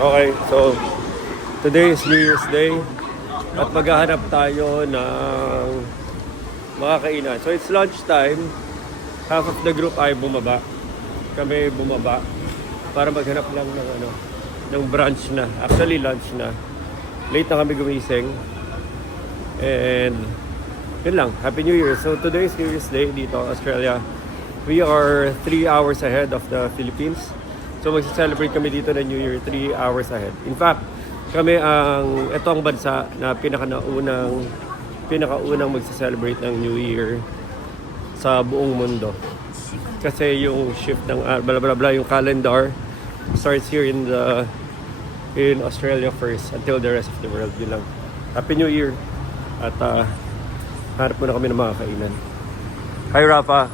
Okay, so today is New Year's Day at maghahanap tayo ng mga kainan. So it's lunchtime. Half of the group ay bumaba. Kami bumaba para maghanap lang ng brunch na. Actually lunch na. Late na kami gumising. And yun lang, Happy New Year. So today is New Year's Day dito, Australia. We are 3 hours ahead of the Philippines. So magsa-celebrate kami dito ng New Year 3 hours ahead. In fact, kami ito ang bansa na pinakaunang magsa-celebrate ng New Year sa buong mundo. Kasi yung shift ng yung calendar starts here in Australia first until the rest of the world. Yun lang. Happy New Year. At hanap muna kami ng mga kainan. Hi Rafa.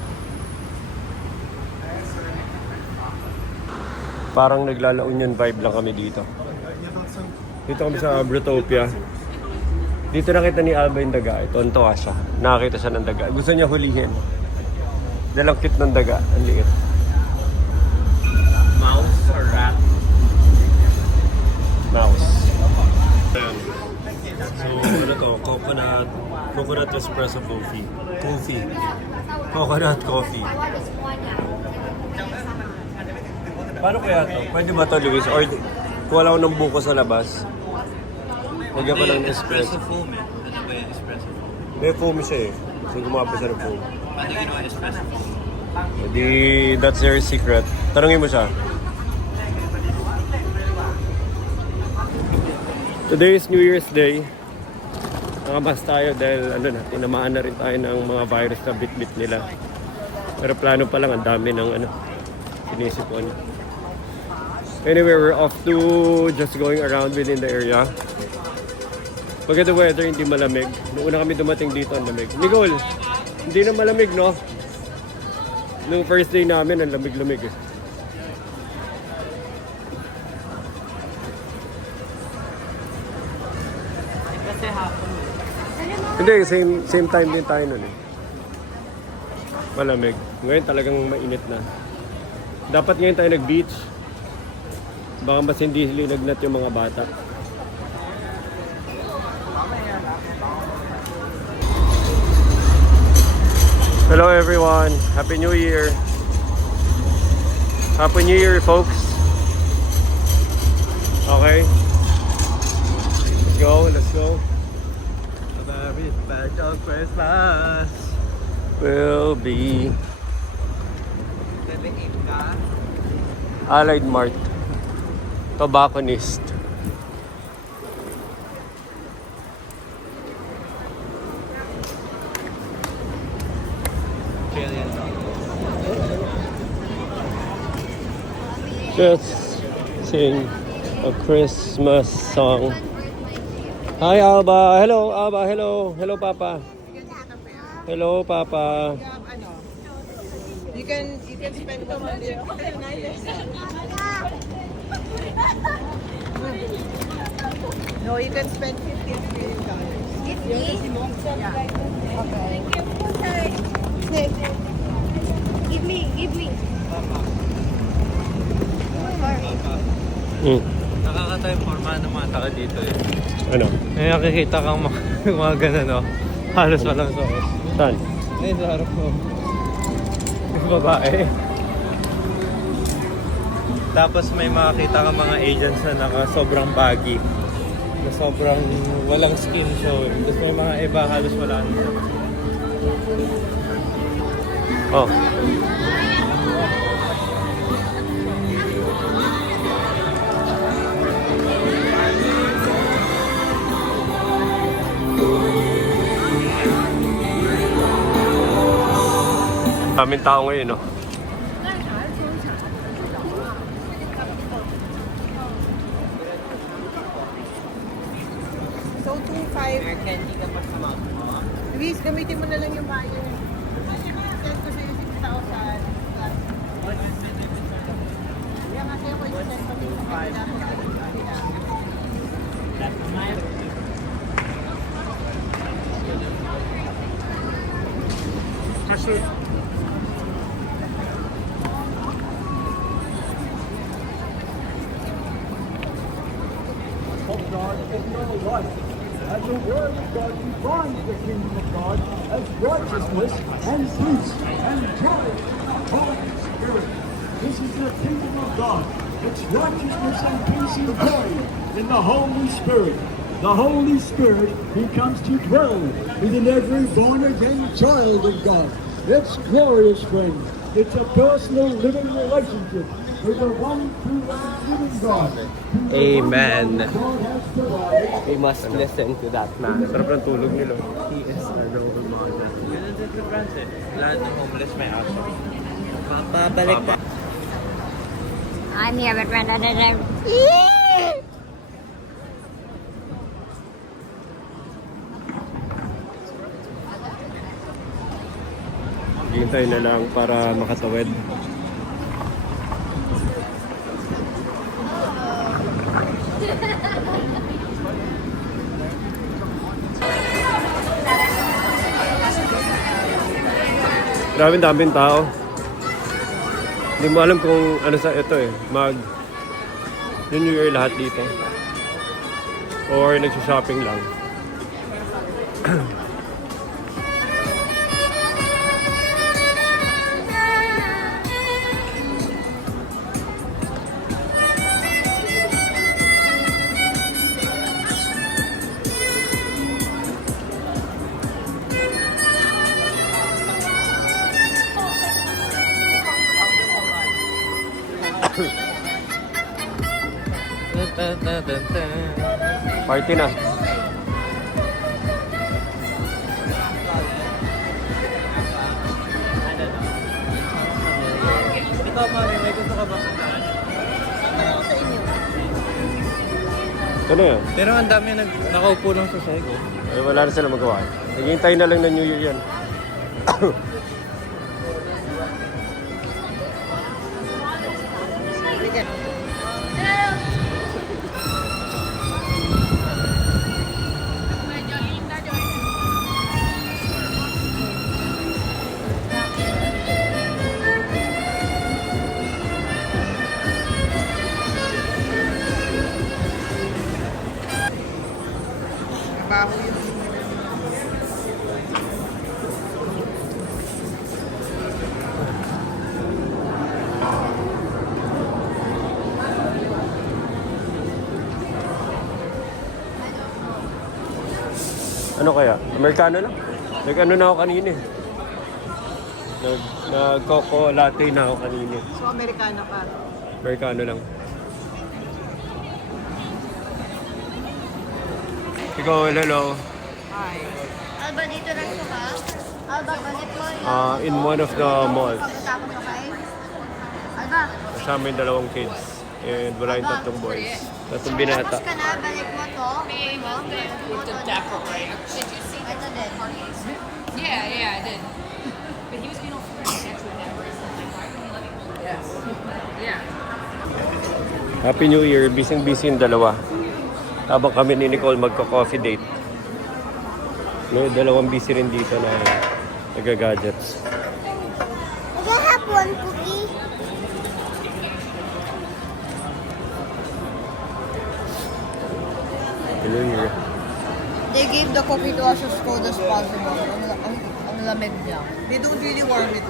Parang naglalaon vibe lang kami dito. Dito kami sa Brutopia. Dito nakita ni Alba yung daga. Ito, antuwa siya. Nakakita siya ng daga. Gusto niya hulihin. Dalang cute ng daga. Ang liit. Mouse or rat? Mouse. So, ano to? Coconut espresso coffee. Coconut coffee. Paano kaya to? Pwede ba to, Luis? Or kung wala ko ng buko sa labas, lagyan pa ng espresso. Foam eh. Ano ba yung espresso foam? May foam siya eh. So gumawa pa siya ng foam. Paano ginawa yung espresso foam? Di, that's their secret. Tanungin mo siya. Today is New Year's Day. Nakamas tayo dahil tinamaan na rin tayo ng mga virus na bit-bit nila. Pero plano pa lang, ang dami ng sinisipon. Anyway, we're off to just going around within the area. Pagka the weather, hindi malamig. Noong una kami dumating dito, ang lamig. Nicole, hindi na malamig, no? Nung first day namin, ang lamig-lamig eh. Kasi hapon. Hindi, same time din tayo nun eh. Malamig. Ngayon talagang mainit na. Dapat ngayon tayo nag-beach. Baka mas hindi linagnat yung mga bata. Hello everyone. Happy New Year. Happy New Year, folks. Okay. Let's go. Very special Christmas. Will be Allied Mart. Tobacconist. Australian dog. Just sing a Christmas song. Hi Alba. Hello Alba. Hello. Hello Papa. Hello Papa. You can spend the money. No, you can spend $50 $50. Yeah. Okay. Thank you. Give me. Nakakatayo forma ng mga tao dito eh. Ano? May nakikita kang mga ganun no? Halos walang suot. Saan? Ay, sa harap mo. Yung babae. Tapos may makakita kang mga agents na sobrang baggy. Na sobrang walang skin show. Tapos may mga iba halos wala nito. Oh. Daming tao ngayon, no? So, 2.5. Candy ka pa sa mouth mo. Luis, gamitin mo na lang yung bayo. Send ko sa'yo 6,000. Kaya kasi ako i-send ko din sa kanila. Kasi God in your life. And the Word of God defines the kingdom of God as righteousness and peace and joy in the Holy Spirit. This is the kingdom of God. It's righteousness and peace and joy in the Holy Spirit. The Holy Spirit, He comes to dwell within every born-again child of God. It's glorious, friends. It's a personal living relationship with the one true and living God. Amen. God has provided. We must listen to that man. Sarap ng tulog nila. He is our role model. Ganun din sa France eh. Lahat ng homeless may aso. Papabalik pa. I'm here with Brenda. Hintay na lang para makatawid. Grabe daming tao. Hindi mo alam kung ano sa ito eh. New Year lahat dito. Or nagsha-shopping lang. Party na. Ikaw, mami, may gusto ka ba puntahan? Ano yan? Pero ang dami nakaupo lang sa sego. Eh, wala na sila magawa. Naghihintay na lang ng New Year yan. Ano kaya? Amerikano lang? Nag-ano na ako kanina eh. Nag-coco latte na ako kanina. So, Amerikano ka. Amerikano lang. Ikaw, hello. Hi. Alba, dito lang ito ka? Alba, balik mo yung... In one of the malls. Pagkatapos mo kayo? Alba, Kasama yung dalawang kids. And wala yung tatlong boys. Tatlong binata. tapos ka na, balik mo to. Balik mo. To decorate. Did you see ito din? Yeah, I did. But he was being all friendly with them. Yes. Yeah. Happy New Year. Busy-busy yung dalawa. Habang kami ni Nicole magko-coffee date. May dalawang busy rin dito na nag-gadgets. Can I have one cookie? Happy New Year. They gave the cookie to us as cold as possible. Ang lamig niya. They don't really warm it.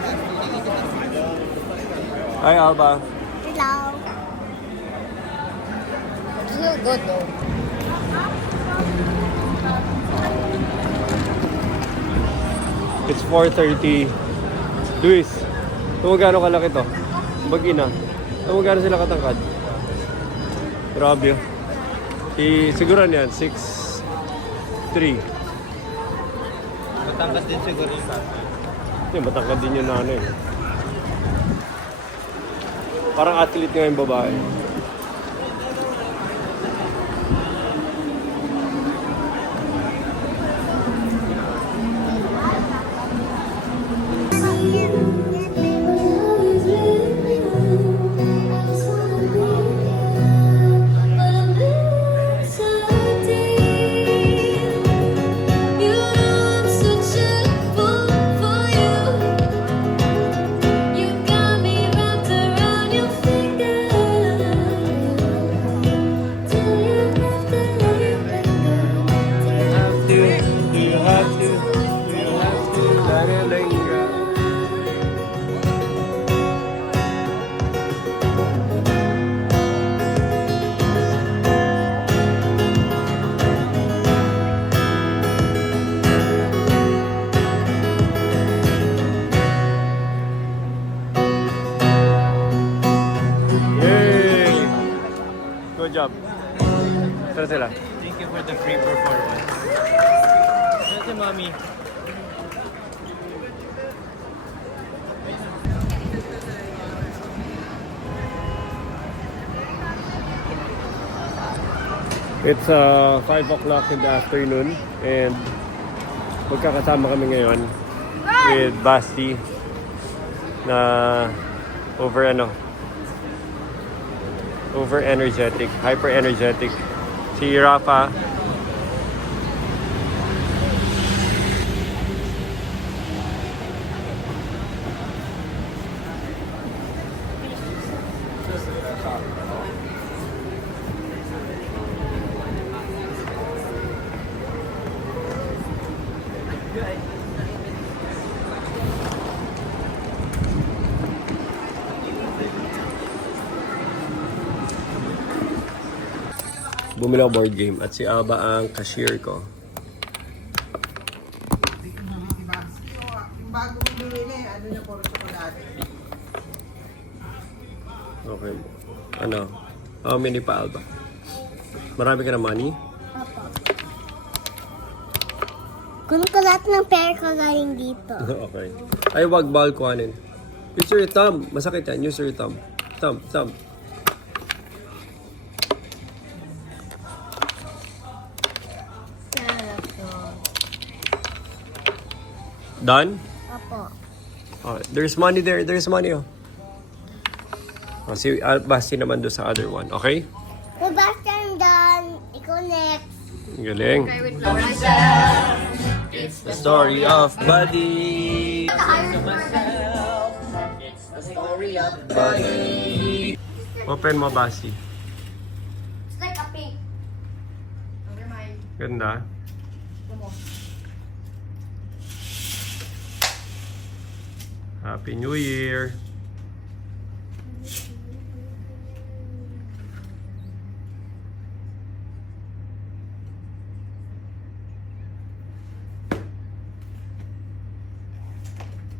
Hi, Alba. Hello. It's still good though. It's 4:30. Luis, kung magkano kalaki to? Mag-ina. Kung magkano sila katangkad? Grabe. Siguro yan, 6'3". Matangkat din siguro yung tatay. Hindi, matangkad din yung nanay. Parang athlete nga yung babae. You got me wrapped around your finger. Good job. Saan sila? Thank you for the free performance. Ito, Mommy. It's 5 o'clock in the afternoon and magkakasama kami ngayon with Basti na over energetic, hyper energetic. Si Rafa bumili ako board game at si Aba ang cashier ko. Yung bago mong binili, ano niya, puro chocolate. Okay. Ano? How many pa, Alba? Marami ka na money? Kunin ko lahat ng pera ko galing dito. Okay. Ay, wag ball kuhanin. Use your thumb. Masakit yan. Use your thumb. Thumb. Done? Opo. Oh, there's money there. There's money, oh. Oh, si Basti naman doon sa other one. Okay? Sebastian done. Ikaw next. Galing. Okay, wait lang. The story of Buddy. Open mo, Basti. It's like a pink. Never mind. Ganda. Happy New Year.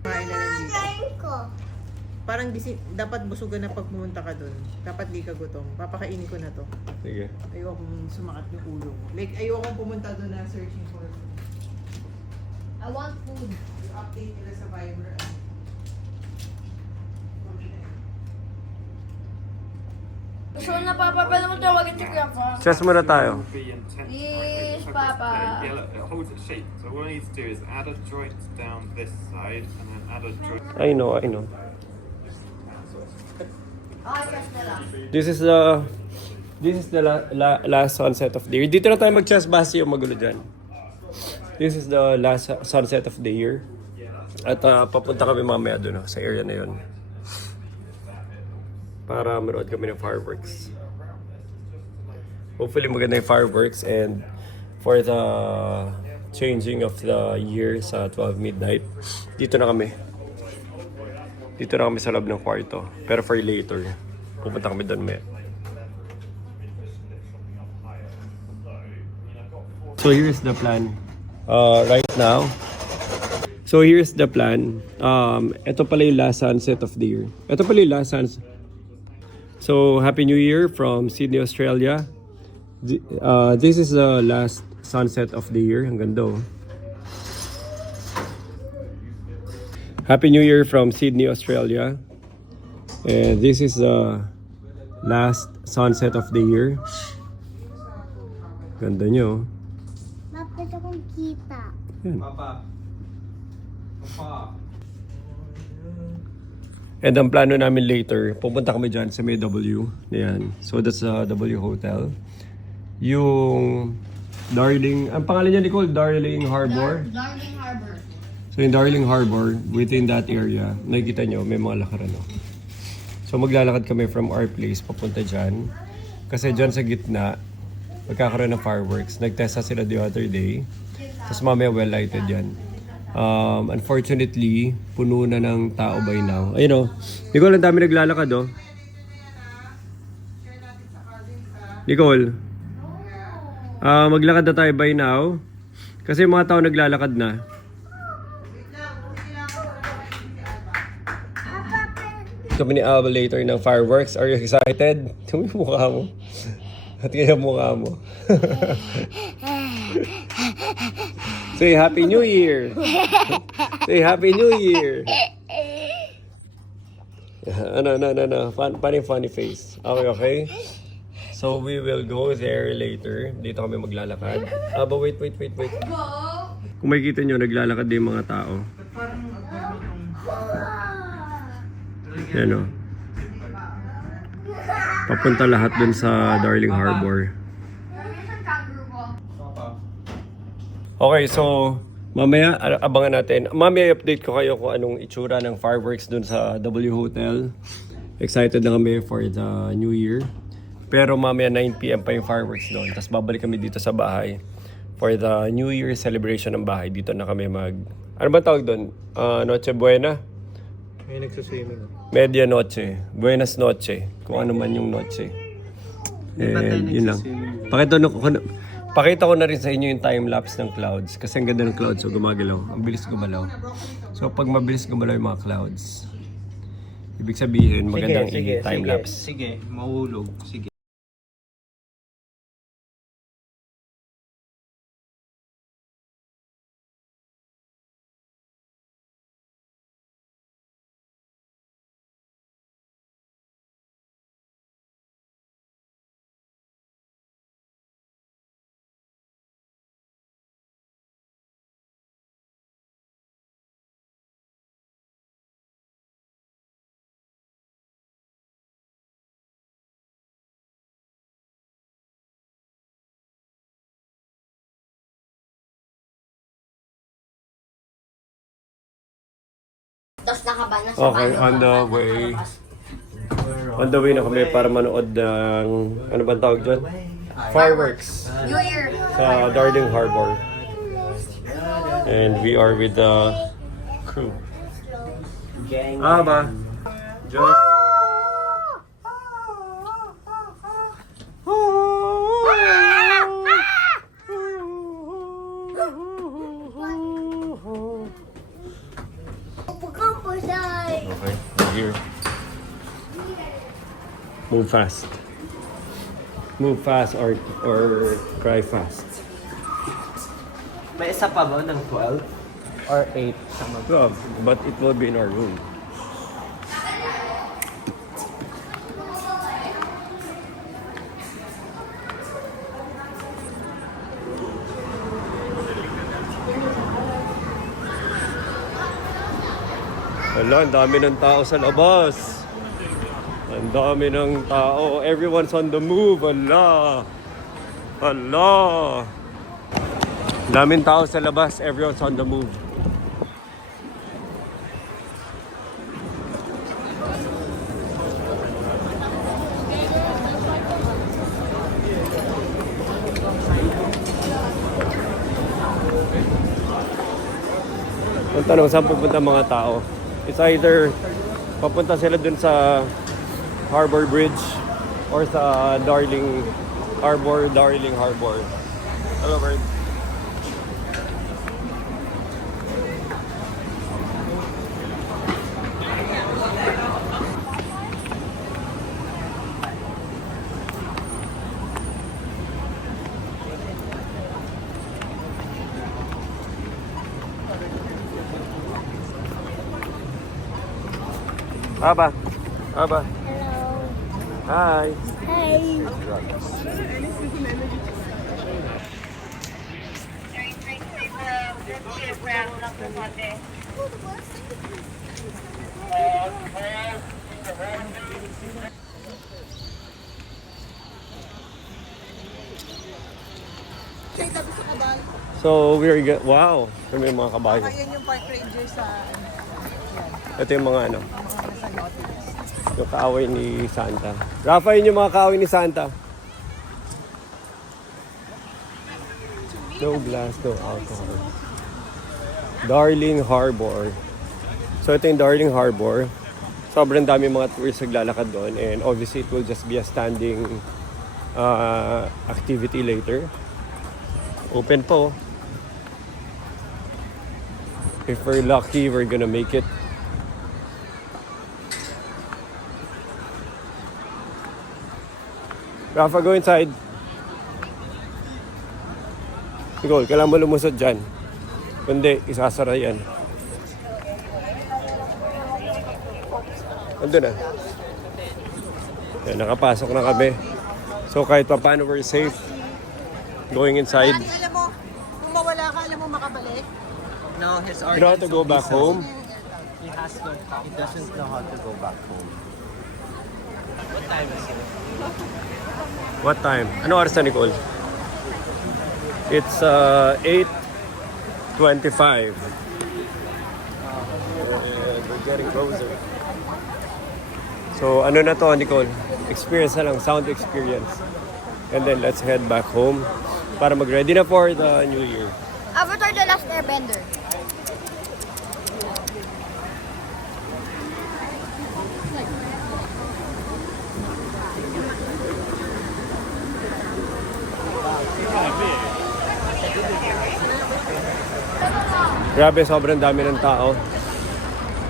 Kain ko. Parang dapat busugan na pag pumunta ka dun. Dapat di ka gutom. Papakainin ko na to. Sige. Ayokong sumakat yung ulo mo. Like, ayokong pumunta dun na searching for food. I want food. Yung update nila sa Viber. So na Papa, pwede mo tawagin si Grandpa. Chess muna tayo. Yes, Papa. Yeah, look, it holds its shape. So what I need to do is add a joint down this side and then add a joint. I know. Ah, chess na lang. This is the last sunset of the year. Dito na tayo mag-chess, Basti, yung magulo dyan. This is the last sunset of the year. At papunta kami mamaya doon, sa area na yun. Para manood kami ng fireworks. Hopefully maganda yung fireworks and for the changing of the year sa 12 midnight, dito na kami. Dito na kami sa loob ng kwarto. Pero for later, pupunta kami doon may. So here's the plan. Right now. So here's the plan. Ito pala yung last sunset of the year. Ito pala yung last sunset. So, Happy New Year from Sydney, Australia. This is the last sunset of the year. Ang ganda, oh. Happy New Year from Sydney, Australia. And this is the last sunset of the year. Ganda nyo. Bakit akong kita? Yan. Papa. And ang plano namin later, pupunta kami dyan sa may W. Ayan. So that's the W Hotel. Yung Darling, ang pangalan niya, Nicole, Darling Harbor. Darling Harbor. So in Darling Harbor, within that area, nakikita nyo, may mga lakaran. No? So maglalakad kami from our place papunta dyan. Kasi dyan sa gitna, magkakaroon ng fireworks. Nagtesta sila the other day. Tapos mamaya well lighted yan. Unfortunately, puno na ng tao by now. Ayun o. Nicole, ang dami naglalakad o. Nicole. Maglakad na tayo by now. Kasi yung mga tao naglalakad na. Kami ni Alba later ng fireworks. Are you excited? Tumay mukha mo. At kaya mukha mo. Say Happy New Year! Say Happy New Year! No. Funny face. Okay. So we will go there later. Dito kami maglalakad. But wait. Kung makikita nyo, naglalakad din mga tao. Yan o. Papunta lahat dun sa Darling Harbor. Okay, so mamaya abangan natin. Mamaya update ko kayo kung anong itsura ng fireworks dun sa W Hotel. Excited na kami for the New Year. Pero mamaya 9 PM pa yung fireworks doon. Tapos babalik kami dito sa bahay for the New Year celebration ng bahay. Dito na kami ano ba tawag doon? Noche Buena? May nagsuswimming. Media Noche. Buenas Noche. Kung ano man yung Noche. And yun lang. Pakita ko na rin sa inyo yung time-lapse ng clouds. Kasi ang ganda ng clouds, so gumagalaw. Ang bilis gumalaw. So pag mabilis gumalaw yung mga clouds, ibig sabihin magandang i-time-lapse. Sige, mahulog. Sige. Tapos nakaba na sa Okay, on the way na kami para manood ng, ano ba tawag dyan? Fireworks New Year. sa Darling Harbor. And we are with the crew. Ba? Just... Okay, we're here. Move fast. Move fast or cry fast. May isa pa ba ng 12? Or 8? Well, but it will be in our room. Wala, ang dami ng tao sa labas. Ang dami ng tao. Everyone's on the move. Ala. Daming tao sa labas. Everyone's on the move. Ang tanong, saan pupunta mga tao? It's either papunta sila dun sa Harbor Bridge or sa Darling Harbor. Hello, bird. Aba. Hello. Hi. Hi. So, wow. Kami yung mga kabayo. Ayan yung park ranger sa Ito yung mga ano. Yung kaaway ni Santa. Rafa, yun yung mga kaaway ni Santa. No glass, no alcohol. Darling Harbor. So ito yung Darling Harbor. Sobrang dami mga tourists naglalakad doon. And obviously it will just be a standing activity later. Open po. If we're lucky, we're gonna make it. Rafa, go inside. Nicole, kailangan mo lumusod dyan. Kundi, isasara yan. Ando na. Yan, nakapasok na kami. So kahit pa paano we're safe going inside. Alam mo, kung mawala ka, alam mo makabalik? No, his You know how to go back home? He doesn't know how to go back home. What time is it? What time? Ano oras na, Nicole? It's 8:25. And we're getting closer. So ano na to, Nicole? Experience na lang, sound experience. And then let's head back home para mag-ready na for the New Year. Avatar The Last Airbender. Grabe, sobrang dami ng tao.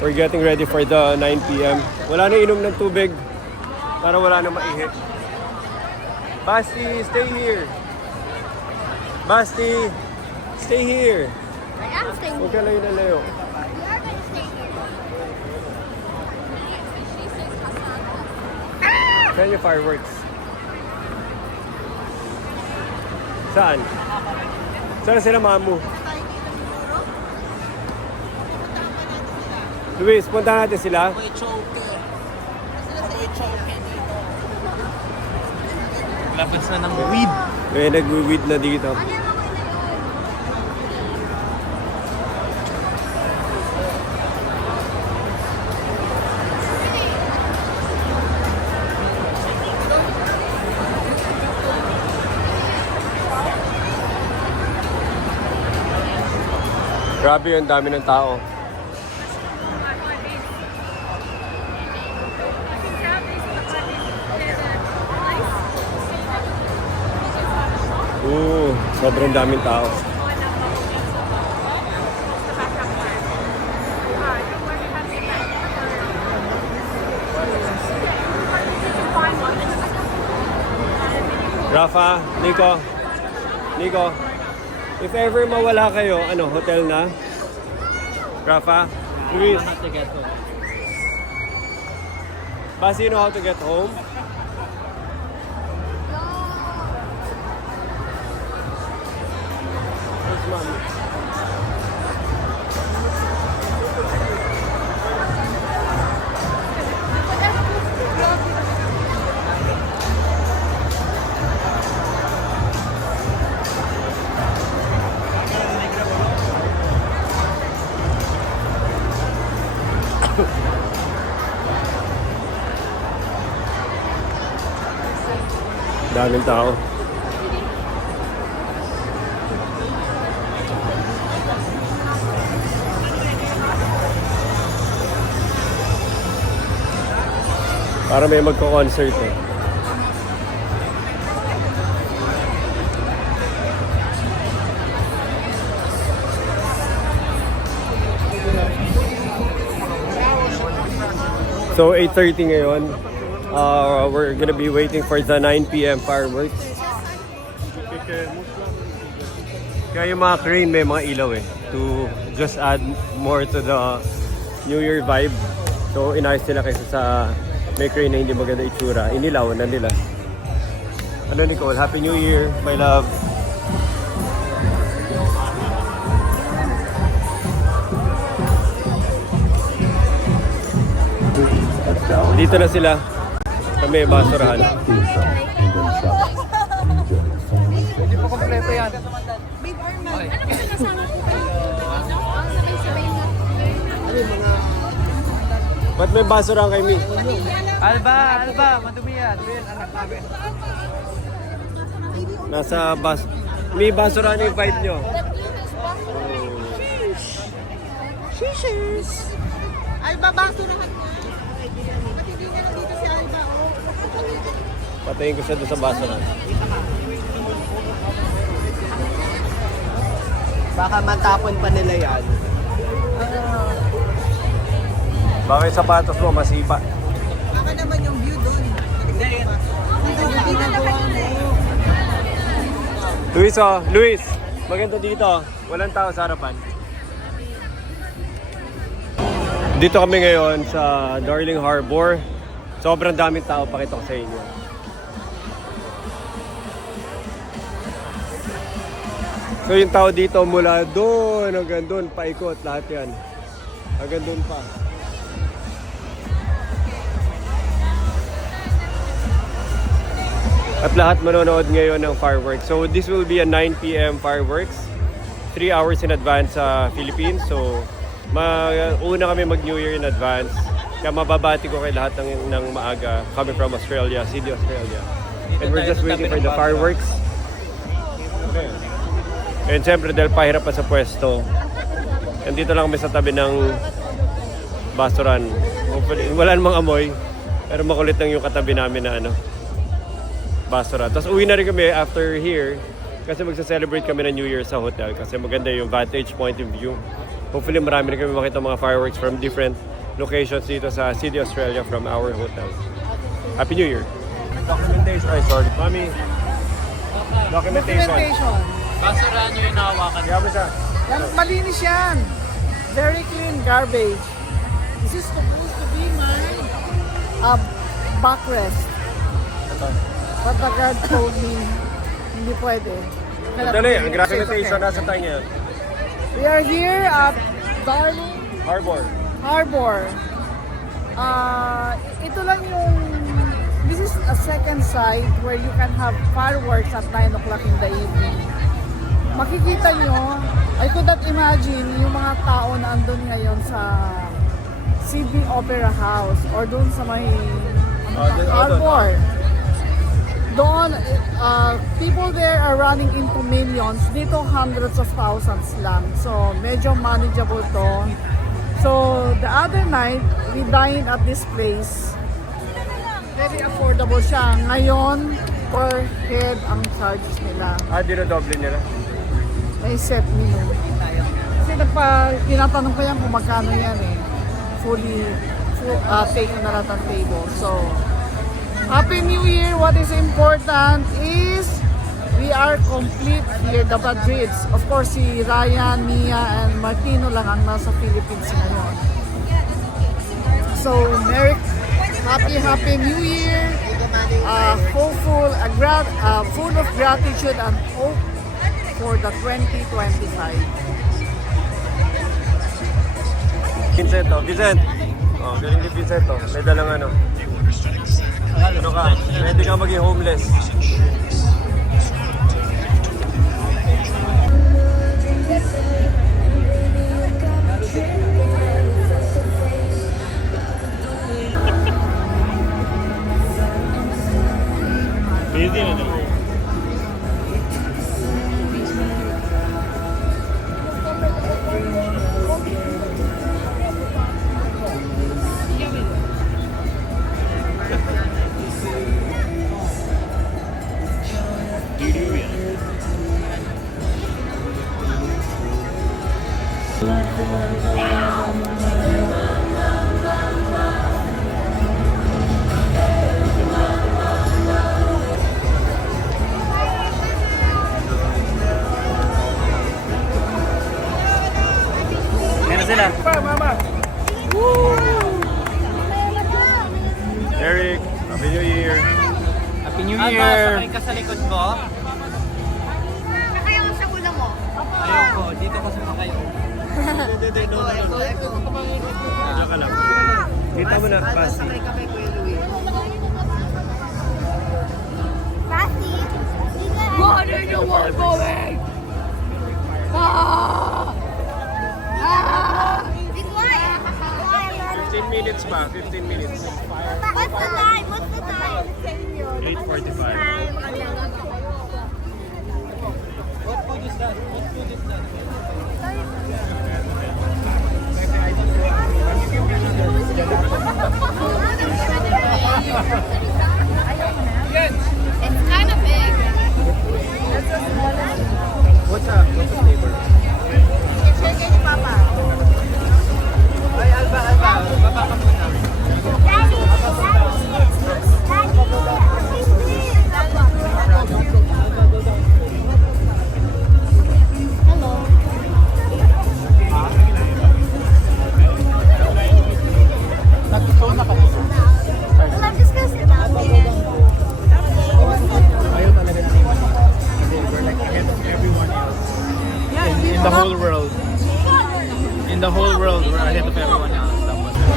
We're getting ready for the 9 p.m. Wala na inom ng tubig para wala na maihi. Basti, stay here. Basti, stay here. I am staying Huwag ka layo na layo. We are gonna stay here. Saan yung fireworks? Saan? Saan sila mamu? Luis, punta natin sila. Labas na ng weed. May nag-weed na dito. Grabe yung dami ng tao. Sobrang daming tao. Rafa, Nico, if ever mawala kayo, ano, hotel na? Rafa, Luis, How to get home. Basi, you know how to get home? Where's mommy? Daming tao. Para may magko-concert eh. So 8:30 ngayon. We're gonna be waiting for the 9 p.m. fireworks. Kaya yung mga crane may mga ilaw eh. To just add more to the New Year vibe. So inayos nila kaysa sa may crane na hindi maganda itsura. Inilaw na nila. Ano Nicole? Happy New Year, my love. Dito na sila. Kami basurahan. Hindi pa kompleto yan. Ano ba sinasama ko kayo? Sabay-sabay na. Ba't may basurahan kay Mi? Alba, madumi yan. Ito yung anak namin. Nasa bas... Mi, basurahan yung vibe nyo. Shishers! Alba, basurahan mo. Ba't hindi nga nandito si Alba? Patayin ko siya doon sa basurahan. Baka matapon pa nila yan. Baka yung sapatos mo masipa. Baka naman yung view doon. Hindi yung ginagawa mo. Luis, oh. Luis! Maganda dito. Walang tao sa harapan. Dito kami ngayon sa Darling Harbor. Sobrang daming tao, pakita ko sa inyo. So yung tao dito mula doon hanggang doon, paikot lahat yan. Hanggang doon pa. At lahat manonood ngayon ng fireworks. So this will be a 9 p.m. fireworks. 3 hours in advance sa Philippines. So una kami mag-New Year in advance. Kaya mababati ko kay lahat ng maaga coming from Australia, Sydney, Australia. And we're just waiting for the fireworks. Okay. And siyempre dahil pahirap pa sa pwesto, nandito lang kami sa tabi ng basuran. Hopefully, wala namang amoy, pero makulit lang yung katabi namin na basuran. Tapos uwi na rin kami after here kasi magsa-celebrate kami ng New Year sa hotel kasi maganda yung vantage point of view. Hopefully marami rin kami makita mga fireworks from different locations dito sa Sydney, Australia from our hotel. Happy New Year! Documentation. Ay, sorry. Mami. Documentation. Basura nyo yung nahawakan. Kaya mo siya. Yan, malinis yan. Very clean garbage. This is supposed to be my backrest. But the guard told me, hindi pwede. Dali, ang documentation nasa tayo ngayon. We are here at Darling Harbor. Ito lang yung, this is a second site where you can have fireworks at 9 o'clock in the evening. Makikita nyo, I could not imagine yung mga tao na andun ngayon sa Sydney Opera House or doon sa may harbor. Doon, people there are running into millions. Dito, hundreds of thousands lang. So, medyo manageable to. So, the other night, we dined at this place. Very affordable siya. Ngayon, per head ang charges nila. Dinodoble nila. May set menu. Kasi tinatanong ko yan kung magkano yan eh. Fully taken na lahat ang table. So, Happy New Year! What is important is we are complete here, the Madrids. Of course, si Ryan, Mia, and Martino lang ang nasa Philippines ngayon. So, Happy New Year! Full of gratitude and hope for the 2025. Vincent. Oh, galing ni Vincent. May dalang ano. Ano ka? Pwede ka maging homeless. Busy na naman. Sila. Eric, Happy New Year! Happy New Year! Sakay ka sa likod ko? Kaya mo sa ulam mo. Ayoko, dito ko sa kayo. Diyan ka lang. Kita mo na, Basti. Sakay ka kay Kuya Louie. Basti, What are you going? be quiet. 15 minutes pa, 15 minutes. What's the time? What's the time? 8:45. It's kind of big. What's the flavor? Chicken ni Papa. Ay, Alba, baba ka muna. Daddy,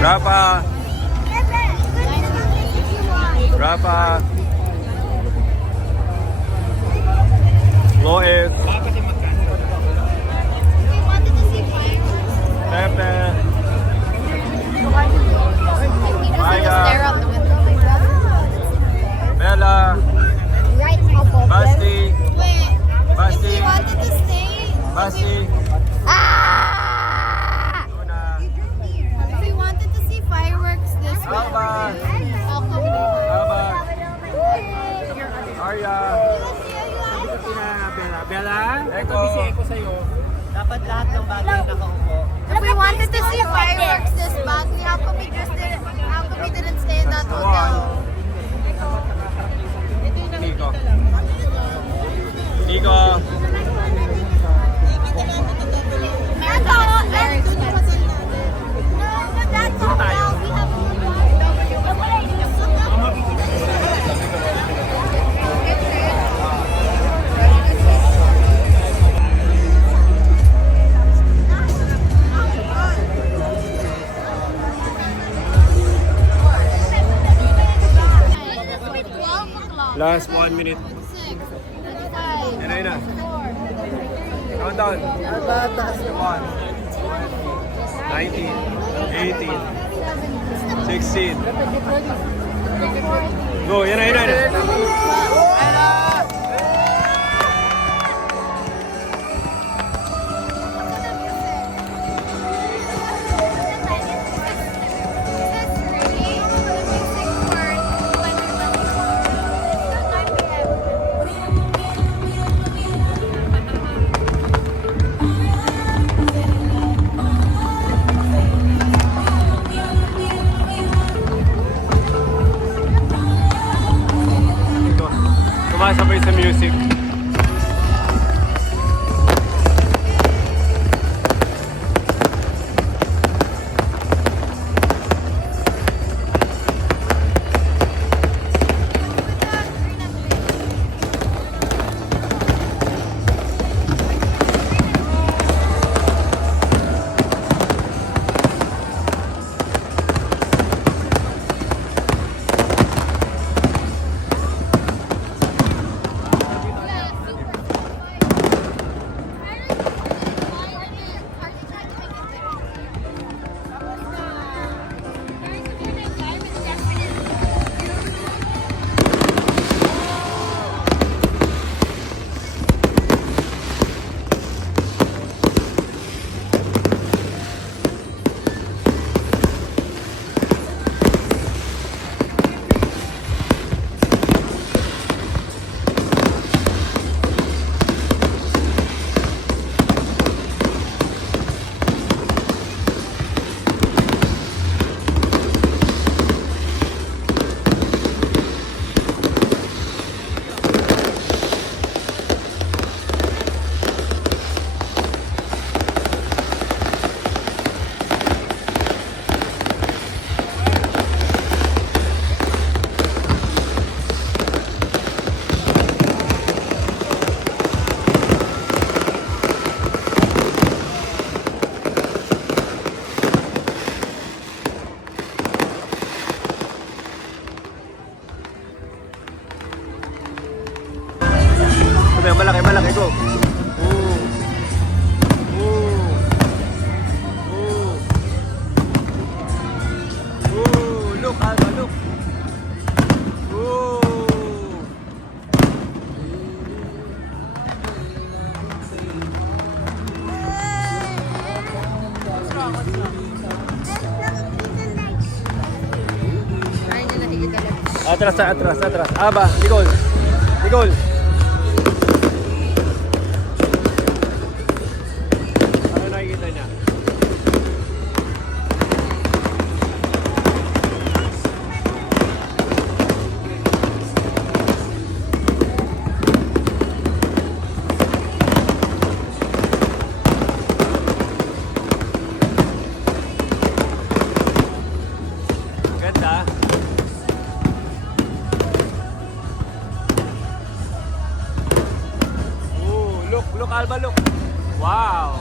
Rafa. Rafa. Lois. Pepe. Maya. Bella. Right above Basti. Wait. Basti. If we wanted to stay. Basti. Ah! Luna. If we wanted to see fireworks this way. Alba. I'll come with Alba. Arya. Echo. Dapat lahat ng bagay nakaupo. If we wanted to see fireworks this badly, how come we didn't stay in that hotel? Nico. Nico. That's all. Very expensive. No, but that's all. We have Last 1 minute. 6, 25, Yan na. 4. Countdown. 1, 19, 18, 16. Go, yan na. Sumasabay sa music. Malaki, go. Look, Alba, look. Atras. Aba, Nicole. Ano nakikita niya? Ganda. Look, Alba, look. Wow.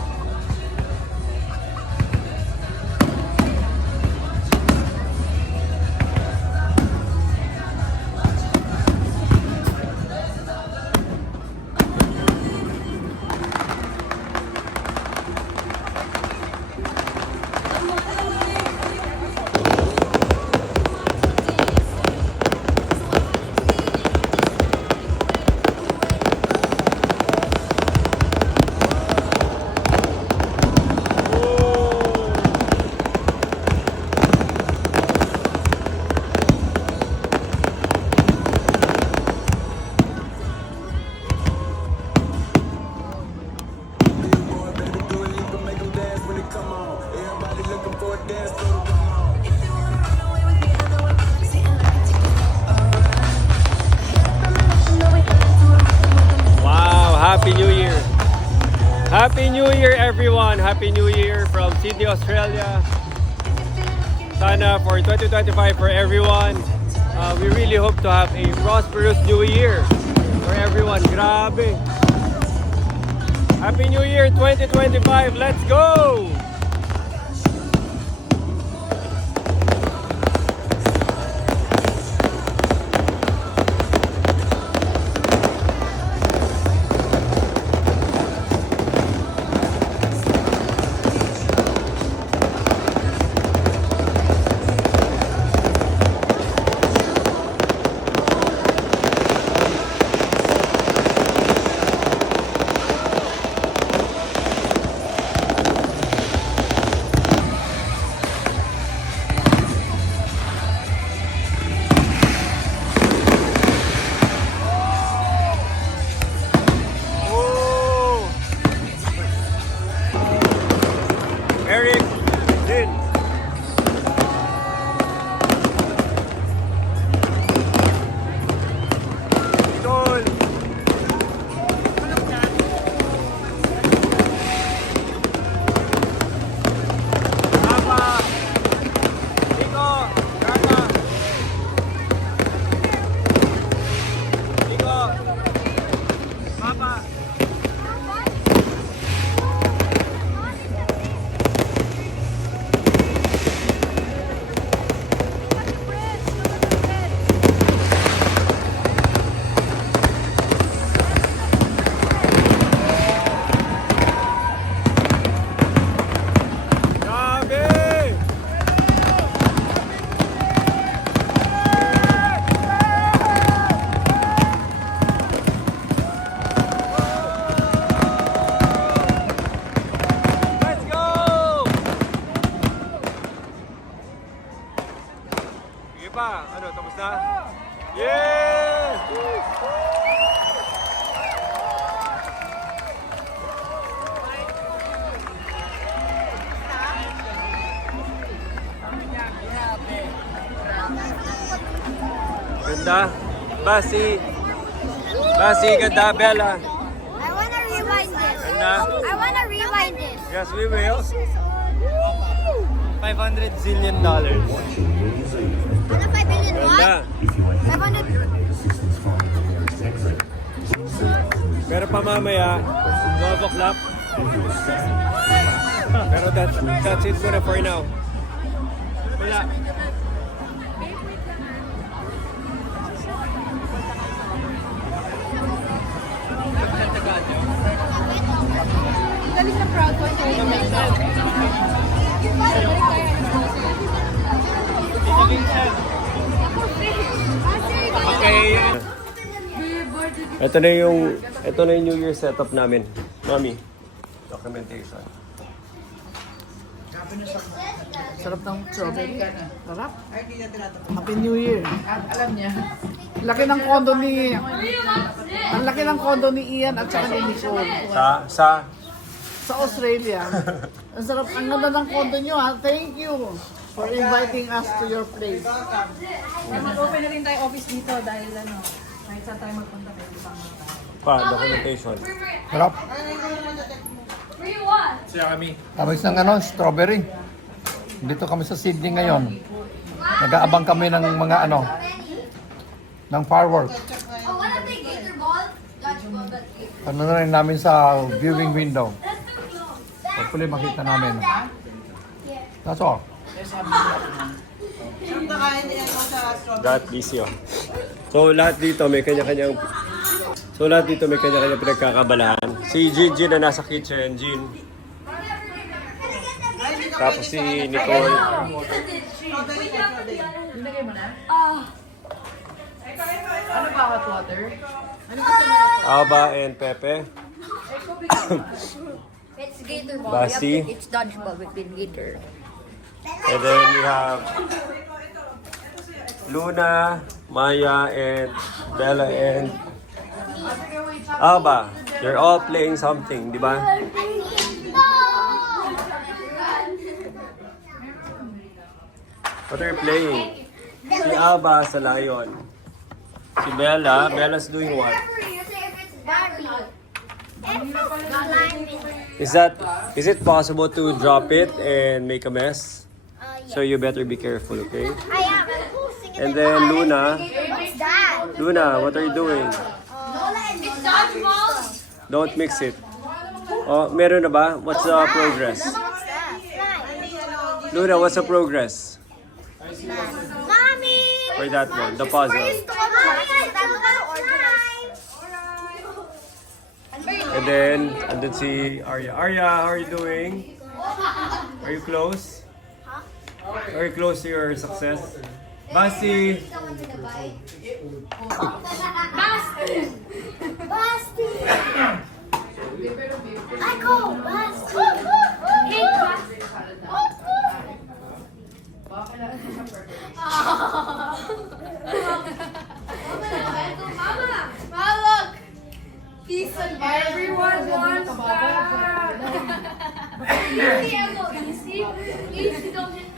Happy New Year, everyone! Happy New Year from Sydney, Australia. Sana for 2025 for everyone. We really hope to have a prosperous New Year for everyone. Grabe! Happy New Year 2025! Let's go! Eric, Jin. Idol. Papa. Nico. Kaka. Nico. Papa. Grabe! Let's go! Sige pa, ano, tapos na? Yes! Ganda. Basi. Basi, ganda. Bella. I wanna rewind this. Ganda. I wanna rewind this. Yes, we will. $500 zillion. Ano 5 billion Ganda. what? 500. Pero pa mamaya, 12 o'clock. Pero that's it muna for now. Wala. Galing na proud ko. Okay. Ito na yung New Year setup namin. Mami, documentation. Sarap ng strawberry. Sarap. Happy New Year. Alam niya. Laki ng kondo ni... Ang laki ng kondo ni Ian at saka ni Nicole. Sa Australia. Ang sarap. Ang ganda ng kondo nyo ha. Thank you for inviting us to your place. Mag-open na rin tayo office dito dahil ano, kahit saan tayo magpunta pwede pang Pa, documentation. Sarap. Where you want? Siya kami. Tapos ng ano, strawberry. Dito kami sa Sydney ngayon. Nag-aabang kami ng mga ano, ng fireworks. Oh, wanna play gator ball? Dodgeball, that game. Ano na rin namin sa viewing window. Hopefully makita namin. That's all. That busy oh. So lahat dito may kanya-kanyang pinagkakabalahan. Si Gigi na nasa kitchen, Jean. Tapos si Nicole. Nilagay mo na? Ano ba hot water? Ano gusto mo? Aba and Pepe. It's gator ball. Basi. It's dodgeball between gator. And then we have Luna, Maya, and Bella and Aba. They're all playing something, di ba? What are you playing? Si Aba sa Lion. Si Bella's doing what? You say if it's Barbie. Is it possible to drop it and make a mess? So you better be careful, okay? I am. And then Luna, What's that? Luna, what are you doing? It's dodgeball. Don't mix it. Oh, meron na ba? What's the progress? What's that? Luna, what's the progress Mommy! for that one? The puzzle. Mommy, I still gotta organize. And then si Arya. Arya, how are you doing? Are you close? Are you close to your success? Basti! Basti! I go, Basti! Hey, Mama, look. Pizza. Everyone wants that. Easy. Easy, don't hit.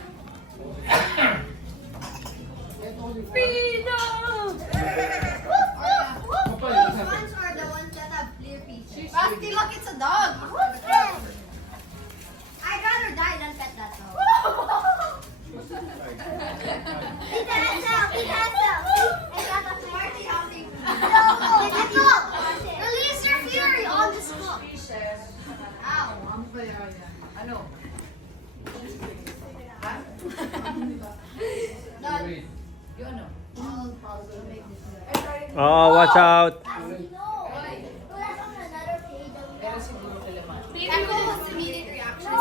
Freedom! Those ones are the ones that have clear features. Basti, look, it's a dog. I'd rather die than pet that dog. Tita Elsa! Tita Elsa! I got a party outing. No! Release your fury on the skull. Oh, watch out! Echo's immediate reaction.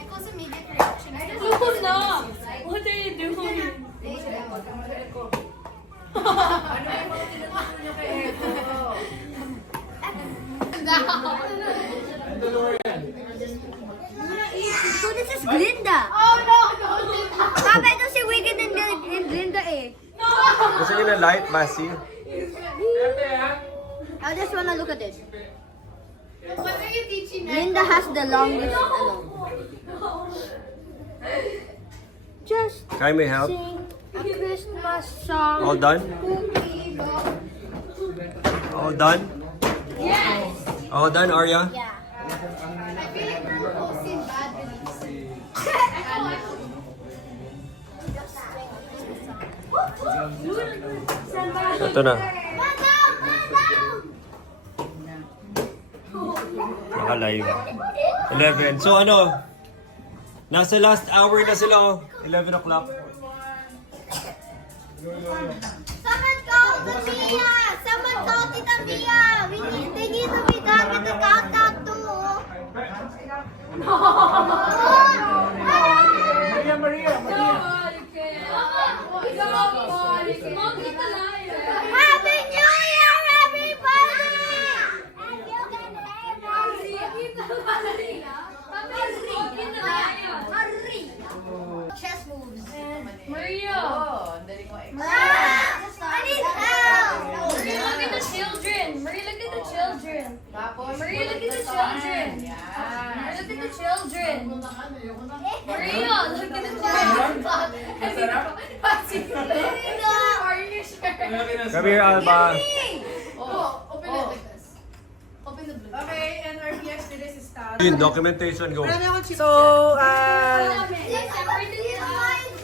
Echo's immediate reaction. Luna, what are you doing? So this is Glinda. Oh no, Papa, ito si Wicked and Glinda eh. Gusto niyo na light, Basti? I just wanna look at it. What are you teaching them? Glinda has the longest, Just Can I help? sing a Christmas song. All done? All done? Yes. All done, Arya? Yeah. I feel like we're hosting bad release. Ito na. Naka-live. 11. So ano? Nasa last hour na sila oh. 11 o'clock. Someone call the Mia! Someone call Tita Mia! They need to be done with the countdown too. Happy New Year, everybody! And you can chess moves. Maria. I need help! Maria, look at the children. Maria, look at the children. Maria, look at the children. Maria, look at the children. Maria, look at the children. Are you sure? Come here, Alba. Open it like this. Open the blue. Okay, and our yesterday is start. Yun, documentation, go. So,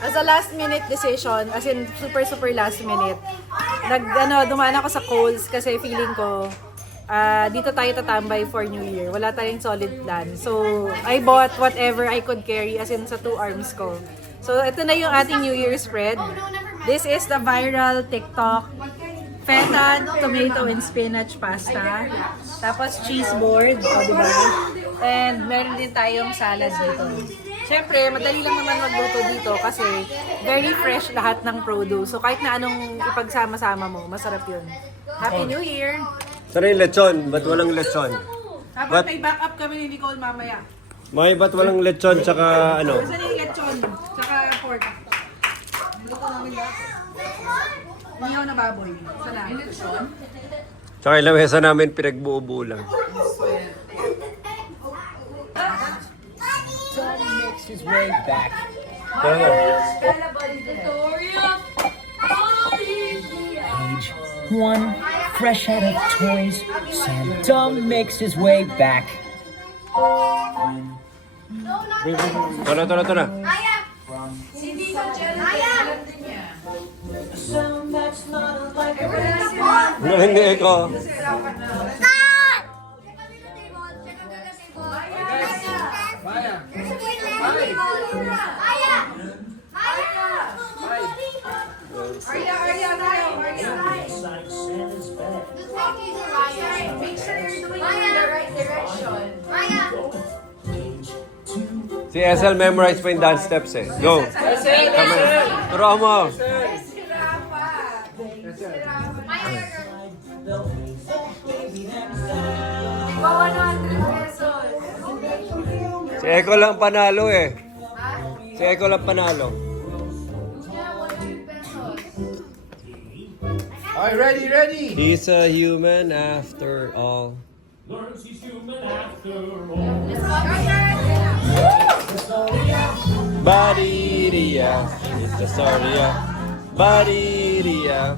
as a last minute decision, as in super last minute, dumaan ako sa Kohl's kasi feeling ko, dito tayo tatambay for New Year. Wala tayong solid plan. So, I bought whatever I could carry as in sa 2 arms ko. So, ito na yung ating New Year spread. This is the viral TikTok feta, tomato, and spinach pasta. Tapos cheese board, diba? And meron din tayong salad dito. Siyempre, madali lang naman magluto dito kasi very fresh lahat ng produce. So kahit na anong ipagsama-sama mo, masarap yun. Happy New Year! Sana yung lechon, ba't walang lechon? Dapat may backup kami ni Nicole mamaya. May ba't walang lechon tsaka ano? Saan yung lechon? Tsaka pork. Luto namin lahat. Niyaw na baboy. Sana. Lechon? Tsaka ilang mesa namin pinagbuo-buo lang. Johnny makes his way back. Victoria. Page 1. fresh out of toys, Santa makes his way back. Ito na. Galing ni Eko. Make sure you're doing it in the right direction. Si SL memorize pa yung dance steps eh. Go. Come on. Turuan mo. Si Eko lang panalo eh. Si Eko lang panalo. Alright, ready? He's a human after all. Bariria, it's the story of Bariria.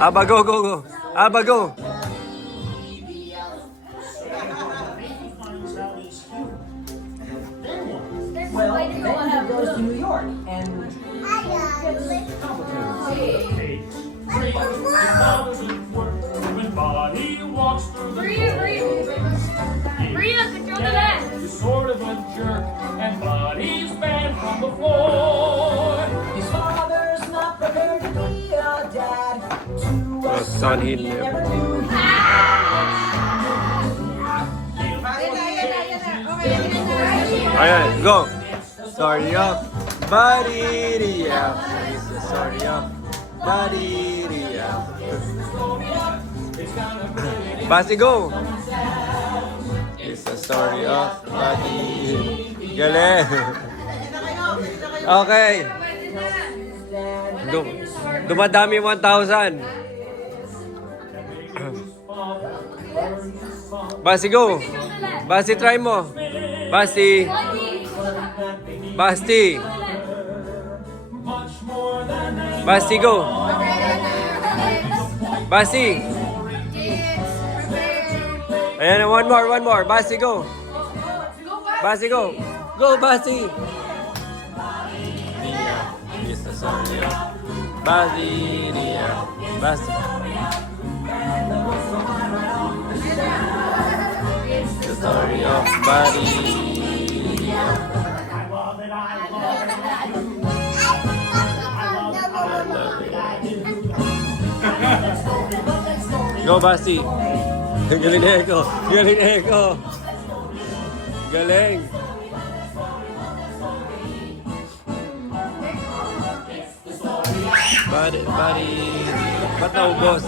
Aba, go. Aba, go. Well, then he goes to New York and Maria, control the left. He's sort of a jerk, and Buddy's banned from the floor. his father's not prepared to be a dad to a Son, he never never. knew. Ayan, go. Story of Bariria. It's the story of Bariria. Basi, go. It's the story of Bariria. Galing. Okay. Dumadami 1,000. Basi, go. Basi, try mo. Basti. Basti, go. Basti. Ayan, one more. Basti, go. Basti, go. Go, Basti. It's the story of Bariria. Basti. The story of Bariria. Go, Basti. Galing na Eko. Galing. Bari. Ba't naubos?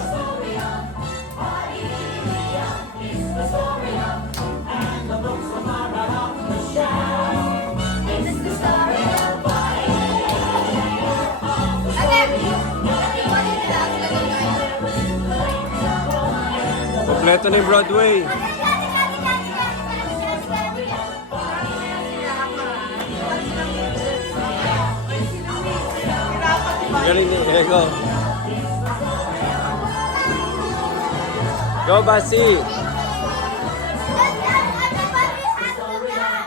Kompleto na yung Broadway. Galing ni Eko. Go, Basi.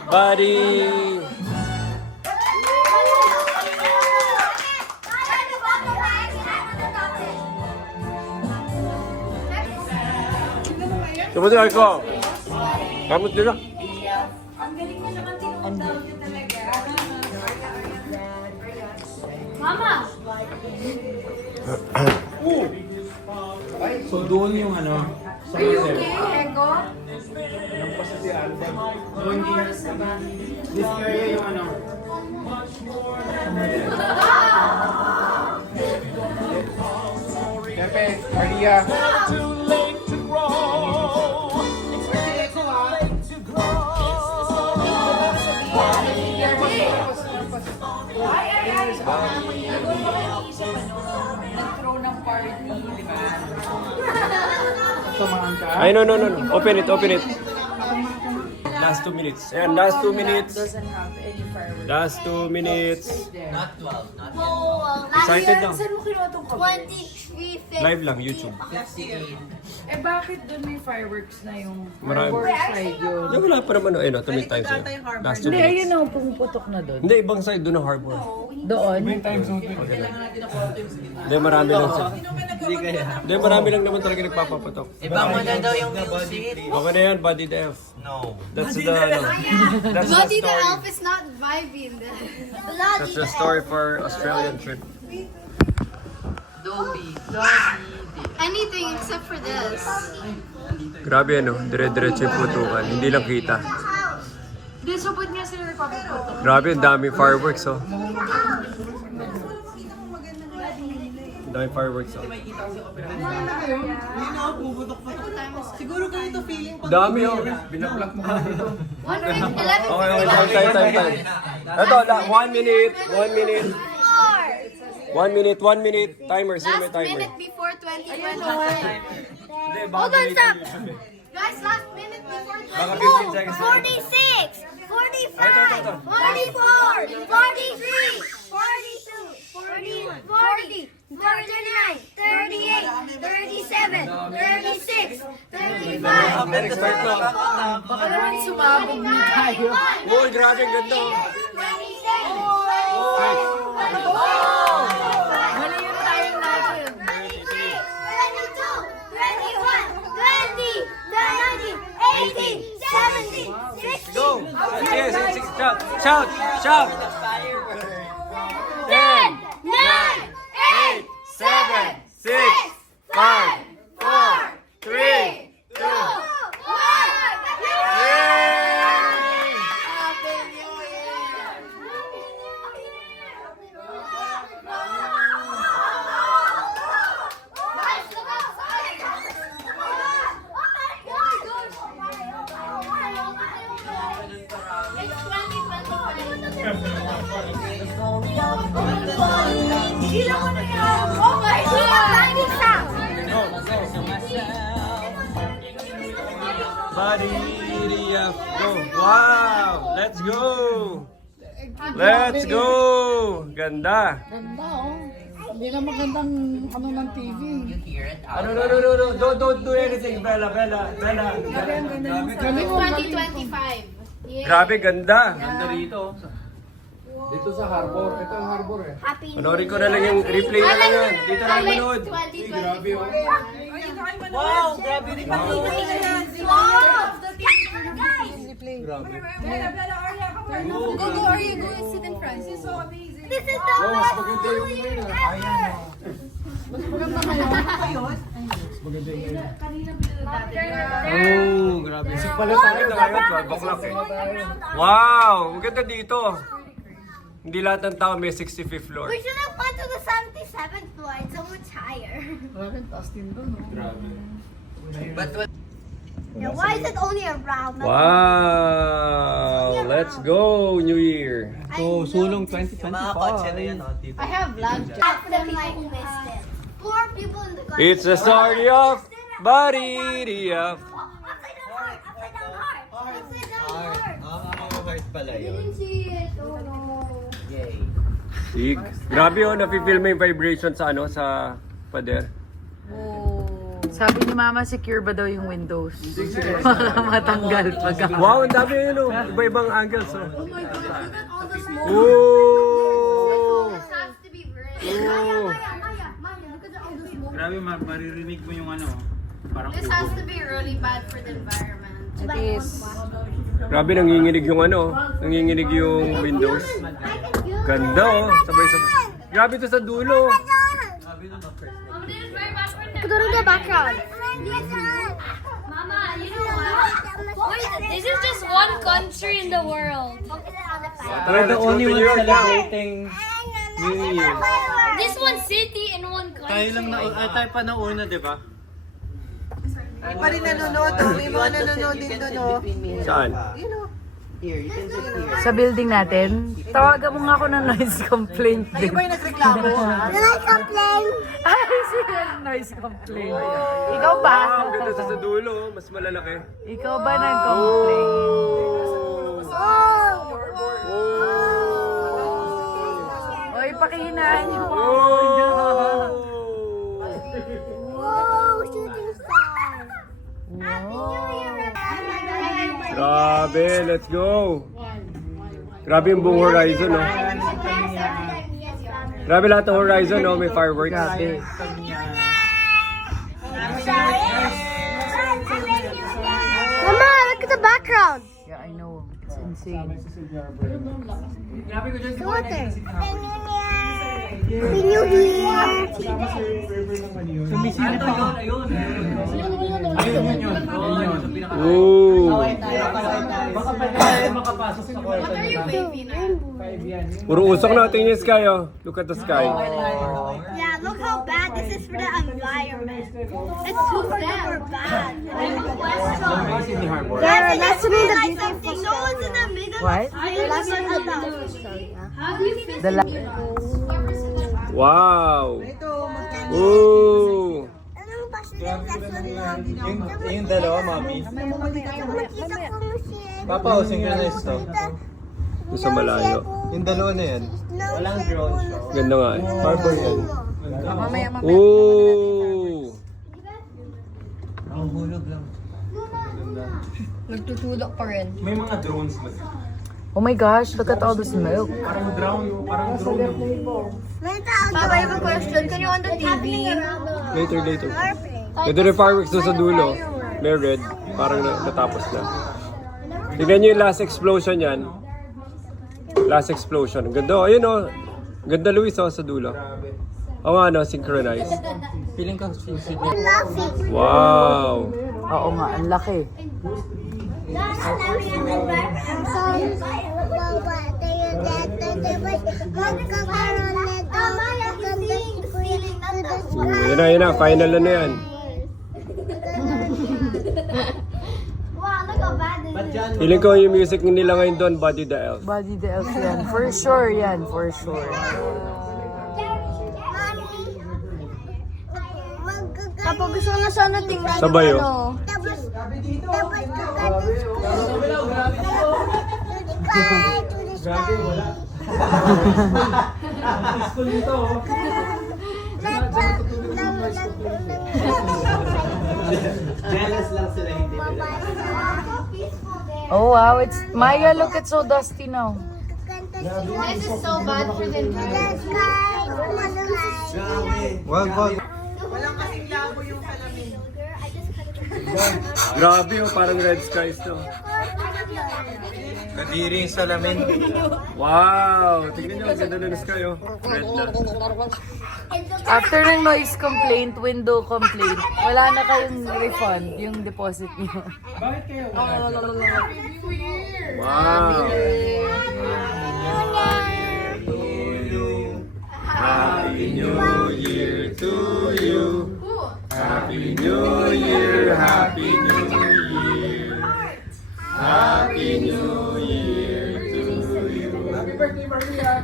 Buddy. Coba dulu Eko. Kamu dulu. Mama! So doon yung ano, sa Are you okay, Eko? this area yung ano. Pepe, Maria. Too late to grow. Nag-throw ng party, di ba? Ay, no. Open it. Last 2 minutes. Ayan, last 2 minutes. Doesn't have any fireworks. Last 2 minutes. Not 12, not Excited lang. Saan mo kinuha itong kape? 23, 50. Live lang, YouTube. Eh bakit doon may fireworks na yung Marami. fireworks side yun? Yung wala pa naman, ayun, tumit time sa'yo. Last 2 Hindi, minutes. ayun o, pumuputok na doon. Hindi, ibang side doon ng harbor. Doon? Hindi, marami lang siya. Hindi, marami lang naman talaga nagpapapatok. Iba mo na daw yung music. Okay na yan, Buddy the Elf. No. That's the, that's the Buddy the story. elf is not vibing. That's the story for Australian trip. Anything except for this. Grabe ano, dire-diretso yung putukan. Hindi lang kita. Hindi, subod nga sila nagpapaputok. Grabe, ang daming fireworks oh. Ang daming fireworks oh. Siguro ganito feeling pag Dami oh. Binaplak mo ka dito. 11. Okay, time. Ito, 1 minute. 1 minute. 1 minute. Timer, sino may Last timer? minute before 2025. Hindi, Hold baka on, stop. may- Guys, last minute before Baka 15 20. seconds. 46, 45, 44, 43, 42, 40, 39, 38, 37, 36, 35, Eric, start na. Baka naman sumabog na tayo. Uy, grabe, ang ganda oh. 26, Mali yung time natin. Go! Yes, shout! 10, 9, 8, 7, 6, 5, 4, 3, 2, 1. Oh my God! Buddy, go! Wow! Let's go! Let's go! Ganda! Ganda oh. Hindi na magandang ano ng TV. No. Don't do anything, Bella. Galing mo, galing. 2025. Grabe, ganda! Dito sa harbor. Ito ang harbor eh. Happy Panorin ko na lang yung replay na lang yan. Dito na lang manood. 2024. Wow, grabe rin. Wow! Go, Arya, go and sit in front. This is so amazing. This is the best New Year ever! Oh, grabe. Sik pala tayo na ngayon, 12 o'clock eh. Wow! Ang ganda dito. Hindi lahat ng tao may 65th floor. We should have gone to the 77th floor. It's so much higher. Grabe, taas din doon. Yeah, why is it only a round? Wow! Let's go, New Year! So, sulong Mga kotse na yan, oh, tito. I have lunch. For the people who missed it. Poor people in the country. It's the story of Buddy the Elf. Upside down heart! Upside down heart! Upside down heart! Heart pala yun. Didn't see it. Oh no. Yay. Sig. Grabe oh, nafe-feel mo yung vibration sa ano, sa pader. Sabi ni Mama, secure ba daw yung windows? Para matanggal pagka... Wow, ang dami yun oh. Iba-ibang angles oh. Oh my God, look at all the smoke. Oh! This has to be burning. Oh! Maya, look at all the smoke. Grabe, maririnig mo yung ano. Parang This has to be really bad for the environment. It is. Grabe, nanginginig yung ano. Nanginginig yung windows. Ganda oh. Sabay-sabay. Grabe to sa dulo. Go to the background. Mama, you know what? This is just one country in the world. We're the only ones celebrating New Year. This one city in one country. Tayo pa nauna, di ba? pa rin nanonood, oh. May mga nanonood din doon, oh. Saan? You know, Sa building natin. Tawagan mo nga ako ng noise complaint. Kayo ba yung nagreklamo? Ay, sige, noise complaint. Ikaw ba? Wow, ganda sa dulo. Mas malalaki. Ikaw ba nag-complain? Oy, pakihinaan niyo. Grabe, let's go. Grabe yung buong horizon, no? Grabe lahat ng horizon, no? May fireworks. Grabe. Mama, look at the background. Yeah, I know. It's insane. Water. Happy New Year. Ooh. Puro usok natin yung sky, oh. Look at the sky. Yeah, look how bad this is for the environment. It's super bad. Yeah, let's realize something. No one's in the middle. What? Let's Wow. Ooh. Yung dalawa, mami. Papa, o synchronize to. Yung sa malayo. Yung dalawa na yan. Walang drone show. Ganda nga, eh. Harbor yan. Ooh. Ang hulog lang. Nagtutulak pa rin. May mga drones ba? Oh my gosh, look at all the smoke. Parang drone. Papa, I have a question. Can you on the TV? Later. Ganda rin fireworks doon sa dulo. May red. Parang natapos na. Tignan nyo yung last explosion yan. Last explosion. Ganda. Ayun, oh. Ganda, Luis, oh, sa dulo. Oo nga, no? Synchronize. Feeling ko si Wow. Oo nga, ang laki. Yun na. Final na yan. Wow, look how bad this is. Feeling ko yung music nila ngayon doon, Buddy the Elf. Body the elf yan. For sure yan, for sure. Papa, gusto ko na sana tingnan Sabay, yung oh. Tapos kakatis ko. To the sky. Jealous lang sila hindi. Oh wow, it's Maya, look, it's so dusty now. This is so bad for the environment. Wag. Walang kasing labo yung salamin. Grabe, oh. Parang red skies, to. Kadiri yung salamin. Wow. Tingnan nyo, ang ganda na ng sky, oh. Red na. After ng noise complaint, window complaint, wala na kayong refund yung deposit niyo. Wow. Happy New Year to you. Happy New Year, Happy New Year. Happy New Year to you. Happy birthday, Maria!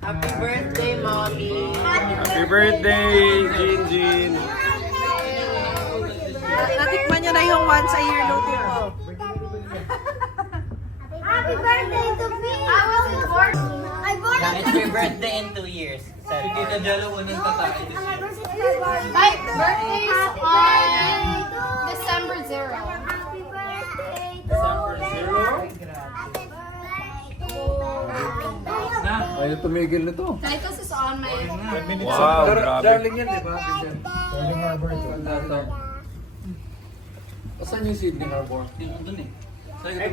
Happy birthday, mommy! Happy birthday, Jinjin. Natikman nyo na yung once a year luto ko. Happy birthday to me! I wasn't born. I bought it. It's your birthday in 2 years. Sige ka dyan ang unang tatay. My birthday is on December 0. Happy birthday to Ayaw tumigil na to. Titus is on my... Wow, grabe. Darling yan, di ba? Darling Harbor. Saan yung Sydney Harbor? Doon eh.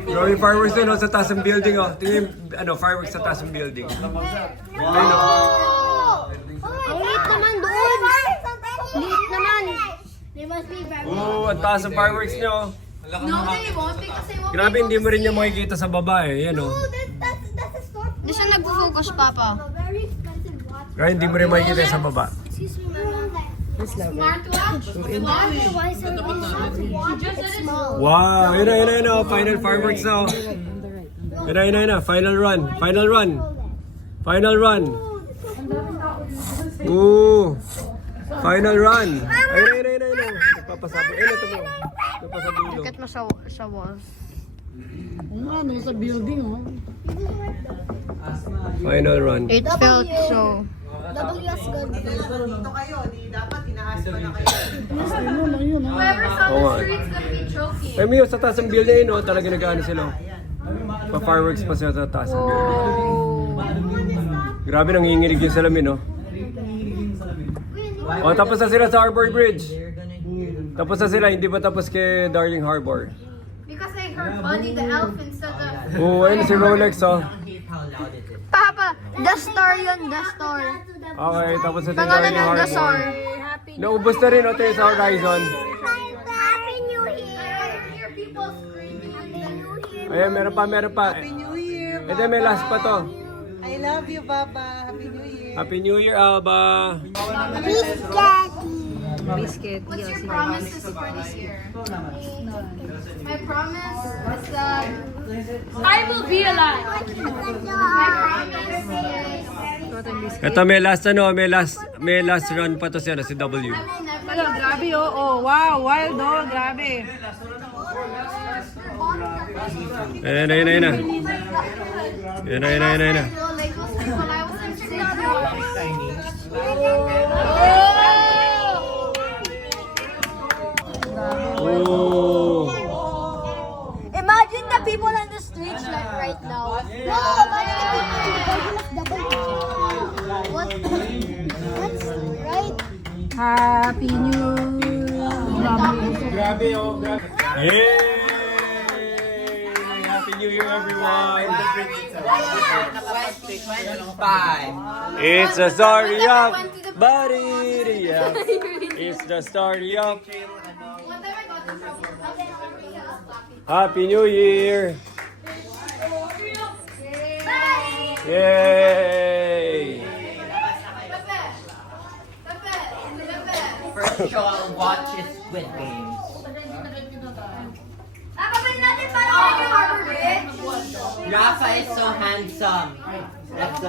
Grabe yung fireworks doon, oh, sa taas ng building, oh. Tingnan yung, fireworks sa taas ng building. Ayun, oh. Ang liit naman doon. Liit naman. They must be very... Ang taas ng fireworks nyo. No, they won't be kasi won't Grabe, hindi mo rin niya makikita sa baba, eh. Yan, oh. That's a storm. Hindi siya nagpo-focus, Papa. Very expensive watch. Grabe, hindi mo rin makikita sa baba. Excuse me, Mama. Smartwatch? Why is it It's small. Wow, yun na. Final fireworks na. Yun na. Final run. Ooh. Final run. Ayun. Nagpapasabi. Ito mo. Nagpasadulo. Look mo sa walls. Ano sa building, oh. Final run. It felt so... WS good. Whoever's on Oo the nga. street's gonna be trophy. Ay, Mio, sa taas ng building, no? Talaga nag-ano sila. Pa-fireworks pa sila sa taas ng building. Grabe, nanginginig yung salamin, no? O, tapos na sila sa Harbor Bridge. Tapos na sila, hindi pa tapos kay Darling Harbor. Because I heard Buddy the elf instead of... Oo, ayun si Rolex, oh. Papa, the star yun, the star. Okay, tapos na si Pangalan Darling ng the star. Harbor. Naubos na rin, ito yung sa Horizon. Happy New Year. Hear people screaming. Ayan, meron pa. Happy New Year, Ito, may last pa to. I love you, Papa. Happy New Year. Happy New Year, Alba. Biscuit. What's your promises for this year? My promise is that I will be alive. My promise is Ito, may last run pa to siya, si W. I will never Hello, grabe, oh. Oh, wow, wild, oh. Grabe. Ayun na. feel like those people I was in Oh. Imagine the people on the streets like right now. No, imagine the people in the What? That's right. Happy New Year. Yay! Happy New Year, everyone! It's the story of Bariria. It's the story of One time I got in trouble. Happy New Year! Yay! First show I'll watch is Squid Games. Nakabili natin para yung Harbor Bridge. Rafa is so handsome. That's the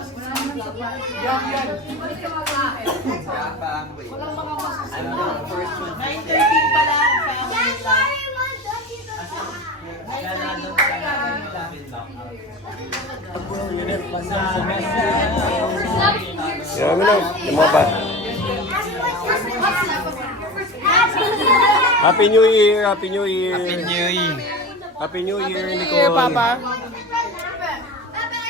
Rafa, wait. I'm the first one. 9:13 pa lang. Yan mo na, yung mga bata. Happy New Year! Happy New Year! Happy New Year, Nicole! Papa.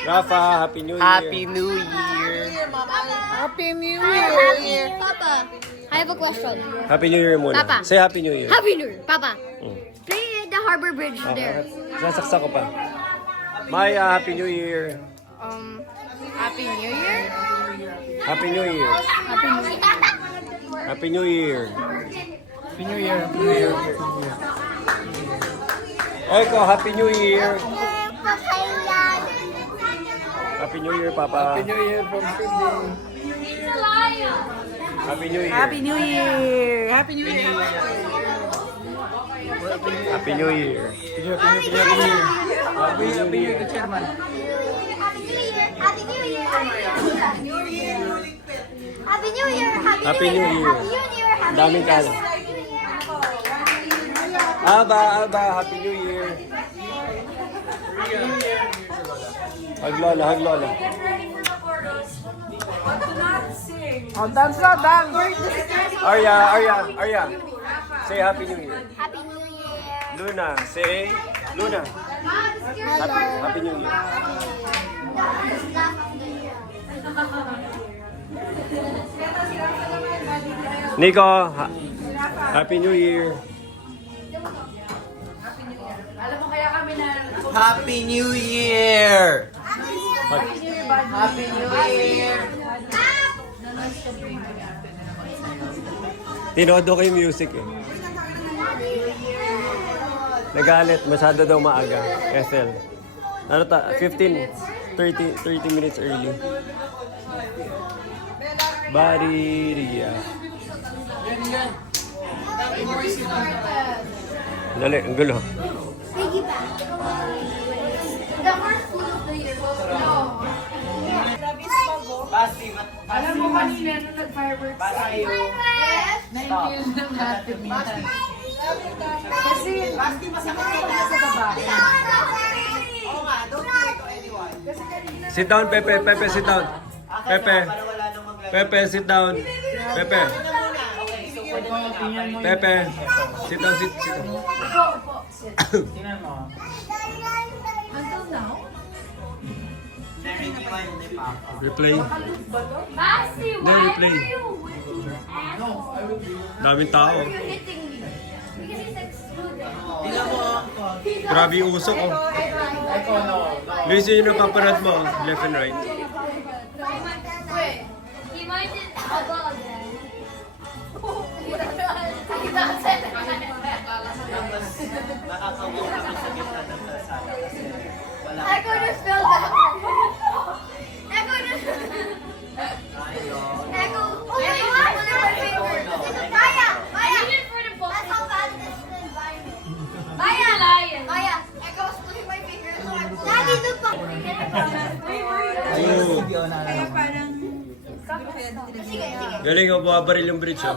Rafa, Happy New Year! Happy New Year. Happy New Year. Papa, I have a question. Happy New Year muna. Papa. Say Happy New Year. Happy New Year. Papa, Mm. play the Harbor Bridge there. Sasaksak ko pa. Maya, Happy New Year! Happy New Year? Happy New Year! Happy New Year! Eko, Happy New Year! Happy New Year, Papa! Happy New Year from Sydney! He's a lion. Happy New Year! Happy New Year. Happy New Year. Happy New Year! Happy New Year. Happy New Year! Happy New Year. Happy New Year. Happy New Year. Happy New Year. Happy New Year! Happy New Year. Daming kalat. Alba, Happy New Year! Hug Lola. Oh, dance na, dance. Arya. Say Happy New Year. Happy New Year. Luna, say Luna. Happy New Year. Nico, Happy New Year. Happy New Year. Happy New Year. Tinodo ko yung music eh. Nagalit, masyado daw maaga. SL. 30 minutes early. Bariria. Dali, ang gulo. Piggyback. The first food of the year. No. Alam mo kanina nung nag-fireworks tayo, na-feel ng natin minsan. Kasi, masakit na sa baba. Oo nga, don't do it to anyone. Sit down, Pepe. Pepe, sit down. Pepe. Para wala nang maglaro. Pepe, sit down. Pepe. Okay, so pwede mo na. Pepe. Sit down, sit down. Tingnan mo. Until now? Very fun ni Papa. Replay. Basti, why replay. are you whipping asshole? Daming tao. Why are you hitting me? Because he's excluded. Tingnan mo. Grabe yung usok, oh. Luis, yun yung napapanood mo. Left and right. Wait, he might just bubble again. He doesn't. Tapos, nakakawin kami sa gitna ng kalsada kasi wala I could just feel that. I could just. Echo. Oh my God! Look at my finger. Maya, Maya. Even for the book. That's how bad it is to the environment. Maya, lion. Maya, Echo was putting my finger so I pulled Daddy, look pa. Oh. Kaya parang... Sige, sige. Galing, oh. Bumabaril yung bridge, oh.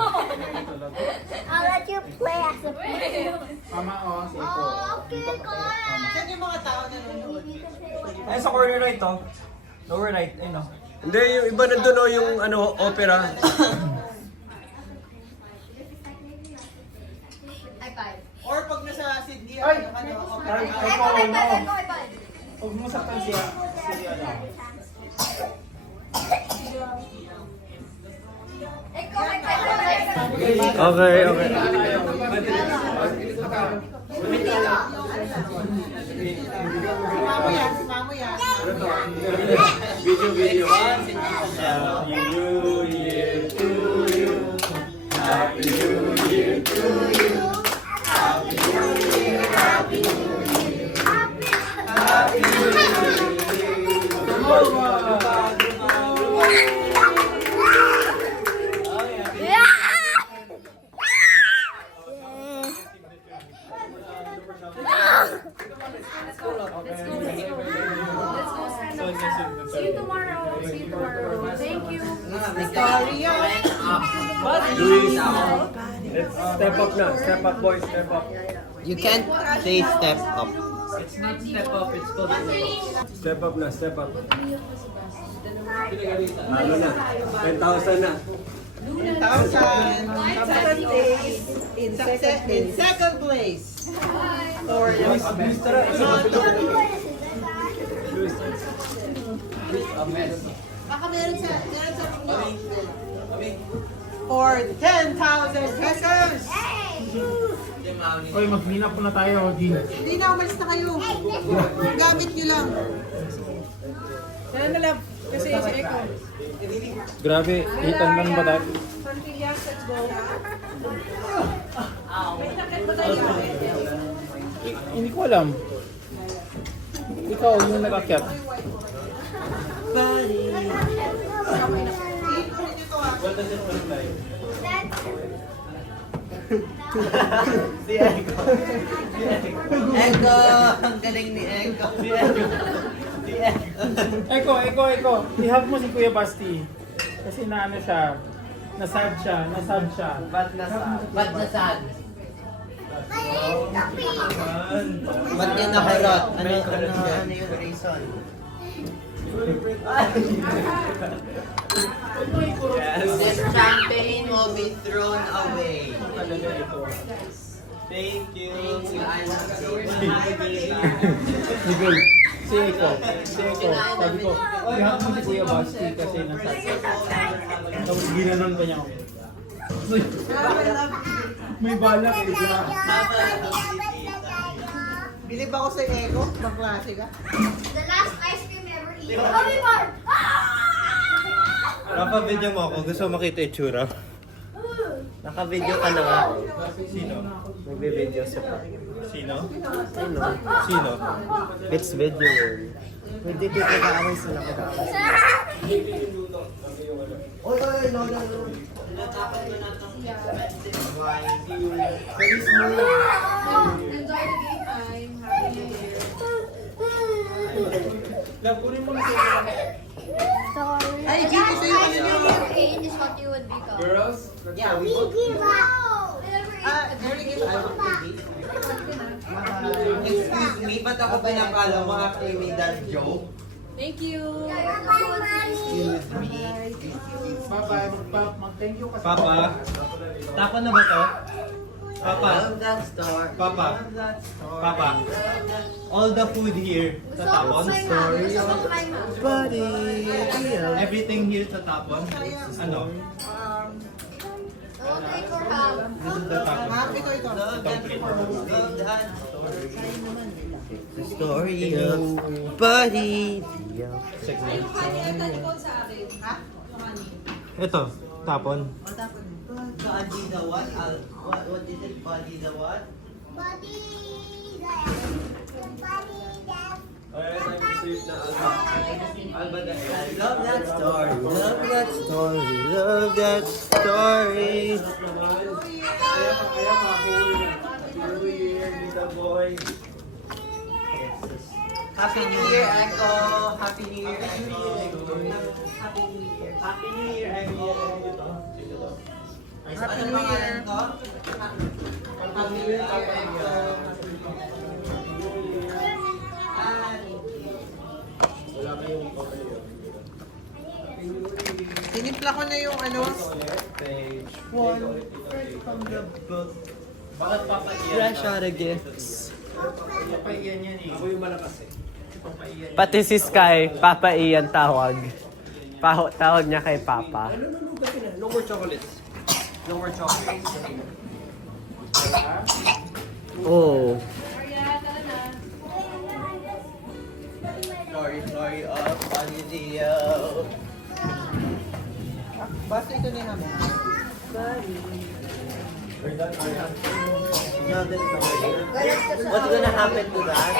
I'll let you play as a player. Oh, okay, God. Saan yung mga tao na nanonood? Ay, sa corner right to. Lower right, ayun o. Hindi, yung iba nandun, oh, yung ano, opera. High five. Or pag nasa Sydney, Ay! ano, Ay, Echo, high five, Echo, high five. Huwag mo saktan siya. Echo, high five, high five. Okay, okay. Video, video. Happy New Year to you. Happy New Year to you. Happy New Year, Happy New Year. Happy New See you tomorrow. See you tomorrow. Thank you. Luis, let's step up na. Step up, boys. Step up. You can't say step up. It's not step up, it's called Step up na. Step up. Ano na? 10,000 na. 1,000. In second place. Baka meron sa for 10,000 pesos. Oy, maghina po na tayo, Gina. Hindi na, umalis na kayo. Gamit nyo lang. Kaya na lang, kasi si Echo. Grabe, itan lang ba tayo? Hindi ko alam. Ikaw yung nag-akyat. Si Echo. Echo! Ang galing ni Echo. Si Echo. Echo. I-hug mo si Kuya Basti. Kasi naano siya. Nasad siya. Ba't nasad? Ba't niya nakarot? Ano yung reason? This champagne will be thrown away. Thank you. I love Sige. Si Echo. Sabi ko, i-hug mo si Kuya Basti kasi nasad siya. Tapos ginanon pa niya ako. May balak eh. Bilib ako sa Echo. Maklase ka. The last ice cream ever eaten. Happy birthday! Naka-video mo ako, gusto mo makita itsura. Naka-video ka na nga. Sino? Nagbe-video sa pa. Sino? Sino? Sino? It's video. Hindi dito ka-away sila ka-away. Tinatapon ko na itong expensive wine. Very smooth. Enjoy the game time. Happy New Year. Sorry. Ay, Gigi, sa'yo ano yun? Eight is what you would become. Girls? Yeah, we both. Very good. I want to be. Excuse me, ba't ako pinapalo mga creamy dad joke? Thank you. Excuse me. Papa, tapon na ba to? Papa, Love that star. Papa. Love that star. Papa. All the food here sa tapon. Buddy. Everything here sa tapon. Ano? I'll take or half. This is the tapon. Love that love that the story of Buddy. Ito, tapon. Buddy the what? What is it? Buddy the what? I love that story. Love that story. Love that story. Happy New Year, Echo. Happy New Year, Echo. Happy New Year. Happy New Year, Echo. Happy New Year. Happy New Year, Echo. Tinimpla ko na yung ano. One from the book. Fresh out of gifts. Pati si Sky, Papa Ian tawag. Tawag niya kay Papa. No more chocolates. No more chocolates. Oh. Story of Funny Dio. Basta ito na namin. What's gonna happen to that?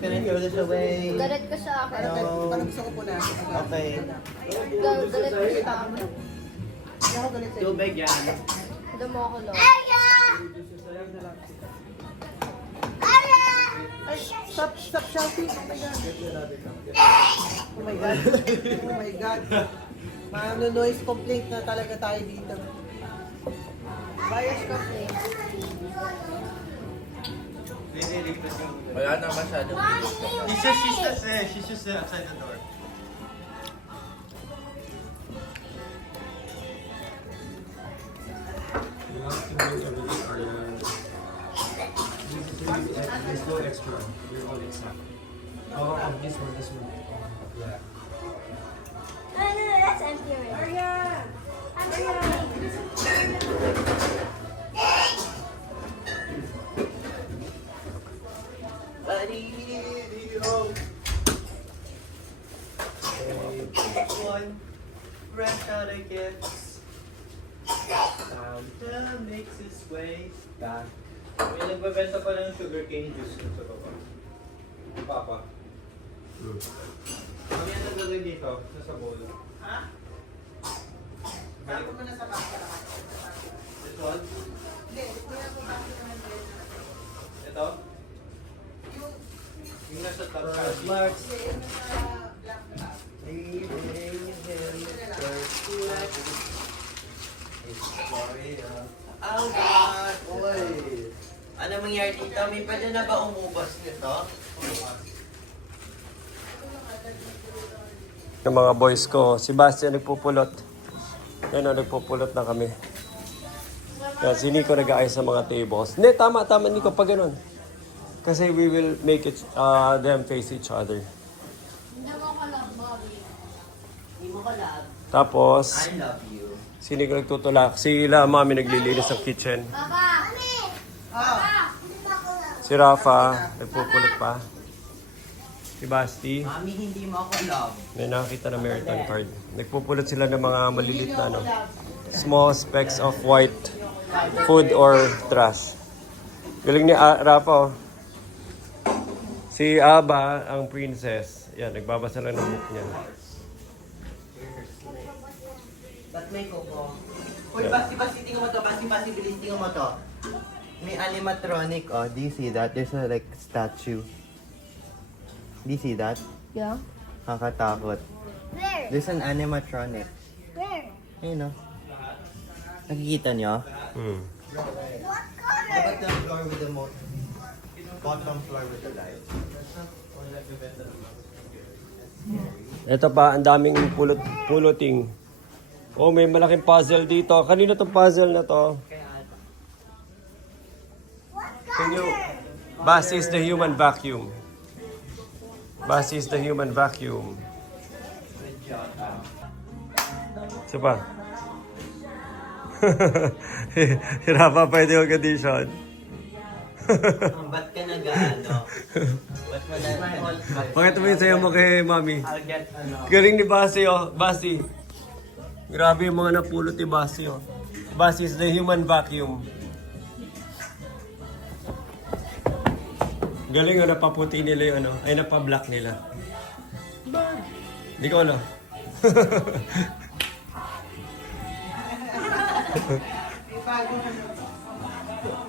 Can I throw this away? Galit ka sa akin. No. Parang gusto ko po na. Okay. Galit ka sa akin. Tubig yan. Ito mo ako lang. Stop shouting. Oh my God. Oh my God. Oh my God. Maano noise complaint na talaga tayo dito. Virus complaint. Wala na masyado. She's just outside the door. There's no extra. You're all extra. Oh, this one. Yeah. No, that's empty already. Buddy Dio. One fresh out of gifts. Santa makes his way back. May nagbebenta pa ng sugarcane juice dun sa baba. Papa. Ano yan nagagawin dito? Sa bowl. Ha? Sabi ko na sa baka. This one? Hindi, kuya ko baka naman din. Ito? Yung nasa top kasi. Marks. Oh God! Boy! Ano mangyari dito? May pwede na ba umubos nito? Yung mga boys ko, si Bastian nagpupulot. Yan o, nagpupulot na kami. Yan, si Nico nag-aayos sa mga tables. Hindi, tama, Nico, pag ganun. Kasi we will make it, them face each other. Hindi mo ko lang, Bobby. Hindi mo ko love. Tapos, I love you. si Nico nagtutulak. Sila, mami naglilinis sa kitchen. Papa! Si Rafa, nagpupulot pa. Si Basti, Mami, hindi mo ako love. may nakakita na Meriton card. Nagpupulot sila ng mga malilit na ano, small specks of white food or trash. Galing ni Rafa, oh. Si Aba, ang princess. Yan, nagbabasa lang ng book niya. Ba't may kuko? Uy, basti, tingnan mo to. Basti, bilis, tingnan mo to. May animatronic, oh. Do you see that? There's a, like, statue. Do you see that? Yeah. Kakatakot. Where? There's an animatronic. Where? Ayun, oh. Nakikita niyo? Hmm. What color? Dapat the floor with the bottom floor with the light. Ito pa, ang daming puluting. Oh, may malaking puzzle dito. Kanino tong puzzle na to? Can you... Basti is the human vacuum. Basti is the human vacuum. Isa pa. Hirapa pa yung condition. Ba't ka nag-ano? Ba't mo na... Pakita mo yung sayo mo kay Mami. I'll get ano. Galing ni Basti, oh. Basti. Grabe yung mga napulot ni Basti, oh. Basti is the human vacuum. Galing, oh. Napaputi nila yung ano. Ay, napablock nila. Hindi ko ano.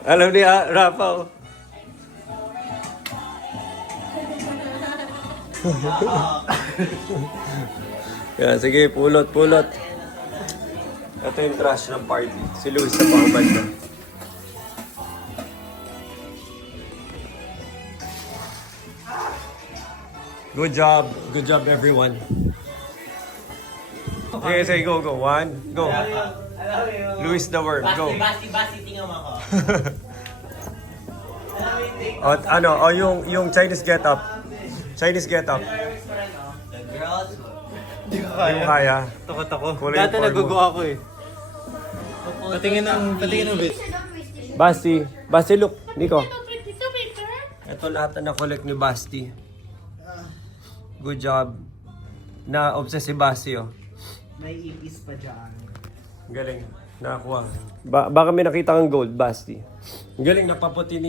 Alam ni Rafa, oh. Kaya sige, pulot. Ito yung trash ng party. Si Luis na pangabal na. Good job everyone. Okay, say go. One, go. Luis the worm, go. Basti, tingnan mo ako. Yung Chinese get up. The girls. Hindi ko Hindi mo kaya. Takot ako. Kulay Dati formal. nagugo ako eh. Patingin ng bit. Basti, look. Nico. Ito lahat na na-collect ni Basti. Good job. Na-obsess si Basti, oh. May ipis pa dyan. Galing. Nakakuha. Baka may nakita kang gold, Basti. Galing, napaputi.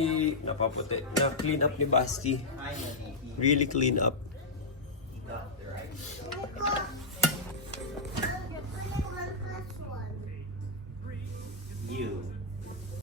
Na-clean up ni Basti. Really clean up. You.